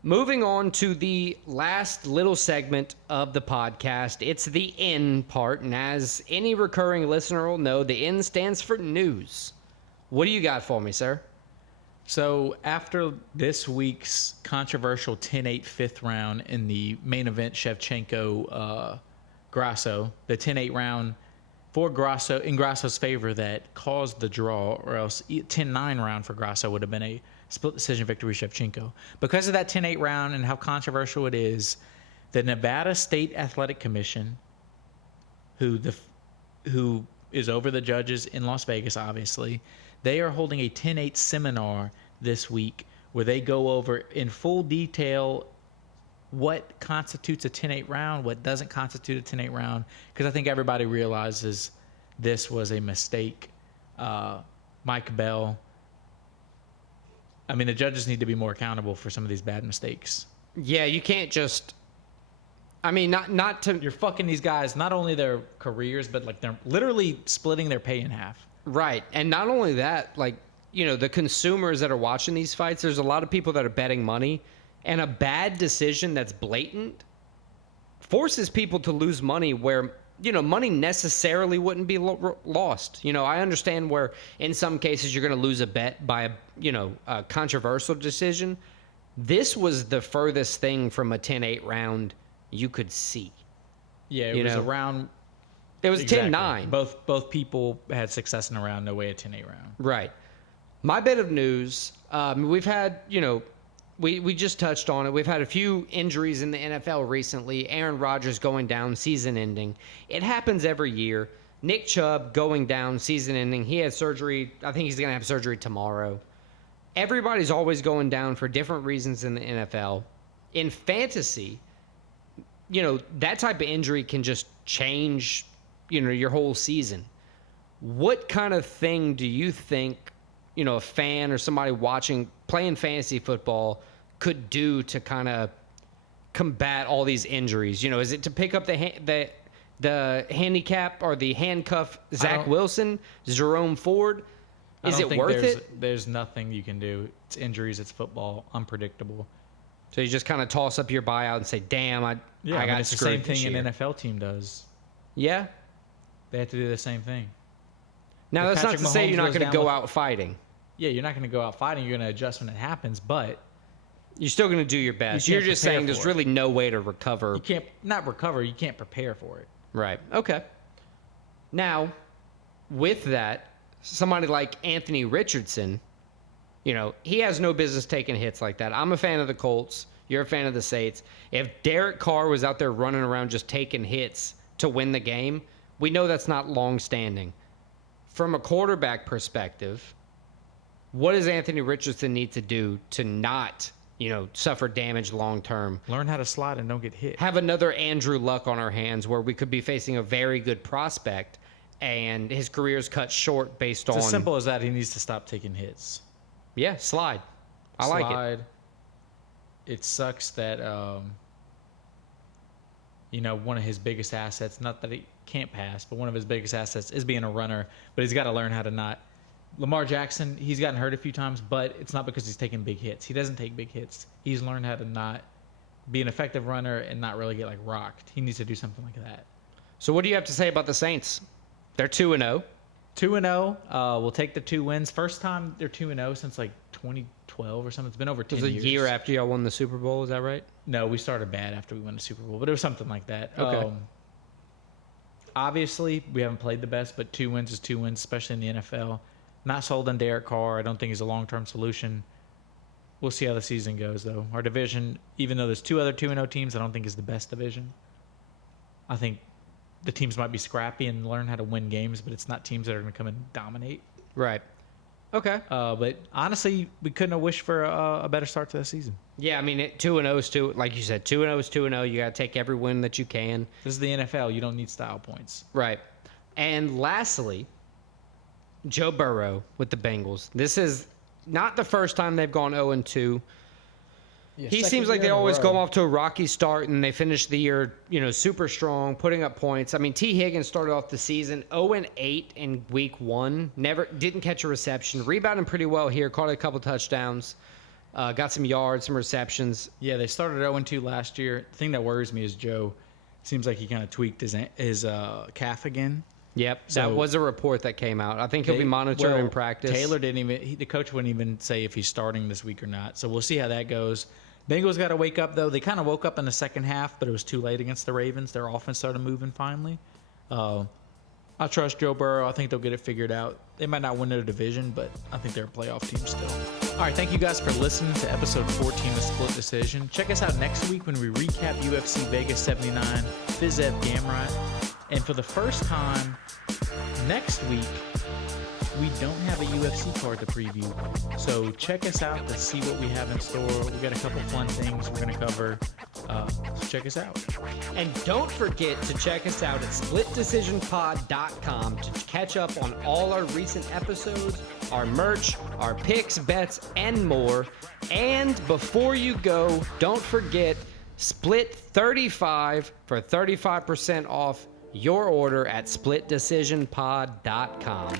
moving on to the last little segment of the podcast. It's the N part, and as any recurring listener will know, the N stands for news. What do you got for me, sir? So after this week's controversial 10-8 fifth round in the main event, Shevchenko-Grasso, the 10-8 round for Grasso, in Grasso's favor, that caused the draw, or else 10-9 round for Grasso would have been a split decision victory Shevchenko. Because of that 10-8 round and how controversial it is, the Nevada State Athletic Commission, who is over the judges in Las Vegas, obviously, they are holding a 10-8 seminar this week where they go over in full detail what constitutes a 10-8 round, what doesn't constitute a 10-8 round, because I think everybody realizes this was a mistake. Mike Bell. I mean, the judges need to be more accountable for some of these bad mistakes. Yeah, you can't just. I mean, not to. You're fucking these guys, not only their careers, but they're literally splitting their pay in half. Right. And not only that, the consumers that are watching these fights, there's a lot of people that are betting money, and a bad decision that's blatant forces people to lose money where, money necessarily wouldn't be lost. I understand where in some cases you're going to lose a bet by a controversial decision. This was the furthest thing from a 10-8 round you could see. Yeah, it was a round. It was exactly. 10-9. Both people had success in a round, no way a 10-8 round. Right. My bit of news, we've had, we just touched on it. We've had a few injuries in the NFL recently. Aaron Rodgers going down, season ending. It happens every year. Nick Chubb going down, season ending. He had surgery. I think he's going to have surgery tomorrow. Everybody's always going down for different reasons in the NFL. In fantasy, that type of injury can just change, your whole season. What kind of thing do you think, a fan or somebody playing fantasy football could do to kind of combat all these injuries? Is it to pick up the handicap or the handcuff Zach Wilson, Jerome Ford? Is it worth it? There's nothing you can do. It's injuries. It's football. Unpredictable. So you just kind of toss up your buyout and say, "Damn, I got it's the screwed same thing this an year." NFL team does. Yeah. They have to do the same thing. Now, If that's not Patrick to say Mahomes you're not goes going to down go with- out fighting. Yeah, you're not going to go out fighting. You're going to adjust when it happens, but You're still going to do your best. You You're can't just prepare saying there's for it. really no way to recover. you can't not recover. You can't prepare for it. Right. Okay. Now, with that, somebody like Anthony Richardson, he has no business taking hits like that. I'm a fan of the Colts. You're a fan of the Saints. If Derek Carr was out there running around just taking hits to win the game, we know that's not long-standing. From a quarterback perspective, what does Anthony Richardson need to do to not, suffer damage long-term? Learn how to slide and don't get hit. Have another Andrew Luck on our hands where we could be facing a very good prospect and his career's cut short based on... It's as simple as that. He needs to stop taking hits. Yeah, slide. I like it. It sucks that, one of his biggest assets, not that he can't pass, but one of his biggest assets is being a runner, but he's got to learn how to not. Lamar Jackson, he's gotten hurt a few times, but it's not because he's taking big hits. He doesn't take big hits. He's learned how to not be an effective runner and not really get rocked. He needs to do something like that. So what do you have to say about the Saints? They're 2-0. 2-0. We'll take the 2 wins. First time they're 2-0 since 2012 or something. It's been over 10 It was years. a year after y'all won the Super Bowl. Is that right? No, we started bad after we won the Super Bowl, but it was something like that. Okay. Obviously, we haven't played the best, but 2 wins is 2 wins, especially in the NFL. Not sold on Derek Carr. I don't think he's a long-term solution. We'll see how the season goes, though. Our division, even though there's 2 other 2-0 teams, I don't think is the best division. I think the teams might be scrappy and learn how to win games, but it's not teams that are going to come and dominate. Right. Okay. But honestly, we couldn't have wished for a better start to the season. Yeah, I mean, 2-0 is 2. Like you said, 2-0 is 2-0. You got to take every win that you can. This is the NFL. You don't need style points. Right. And lastly, Joe Burrow with the Bengals. This is not the first time they've gone 0-2. He seems like they always go off to a rocky start, and they finish the year, super strong, putting up points. I mean, T. Higgins started off the season 0-8 in week 1. Didn't catch a reception. Rebounding pretty well here. Caught a couple touchdowns. Got some yards, some receptions. Yeah, they started 0-2 last year. The thing that worries me is Joe seems like he kind of tweaked his calf again. Yep, So- that was a report that came out. I think he'll be monitored in practice. Taylor the coach wouldn't even say if he's starting this week or not. So we'll see how that goes. Bengals got to wake up, though. They kind of woke up in the second half, but it was too late against the Ravens. Their offense started moving finally. I trust Joe Burrow. I think they'll get it figured out. They might not win their division, but I think they're a playoff team still. All right, thank you guys for listening to episode 14 of Split Decision. Check us out next week when we recap UFC Vegas 79, Fizev Gamrot. And for the first time next week, we don't have a UFC card to preview. So check us out to see what we have in store. We got a couple fun things we're going to cover. So check us out. And don't forget to check us out at splitdecisionpod.com to catch up on all our recent episodes, our merch, our picks, bets, and more. And before you go, don't forget Split 35 for 35% off your order at splitdecisionpod.com.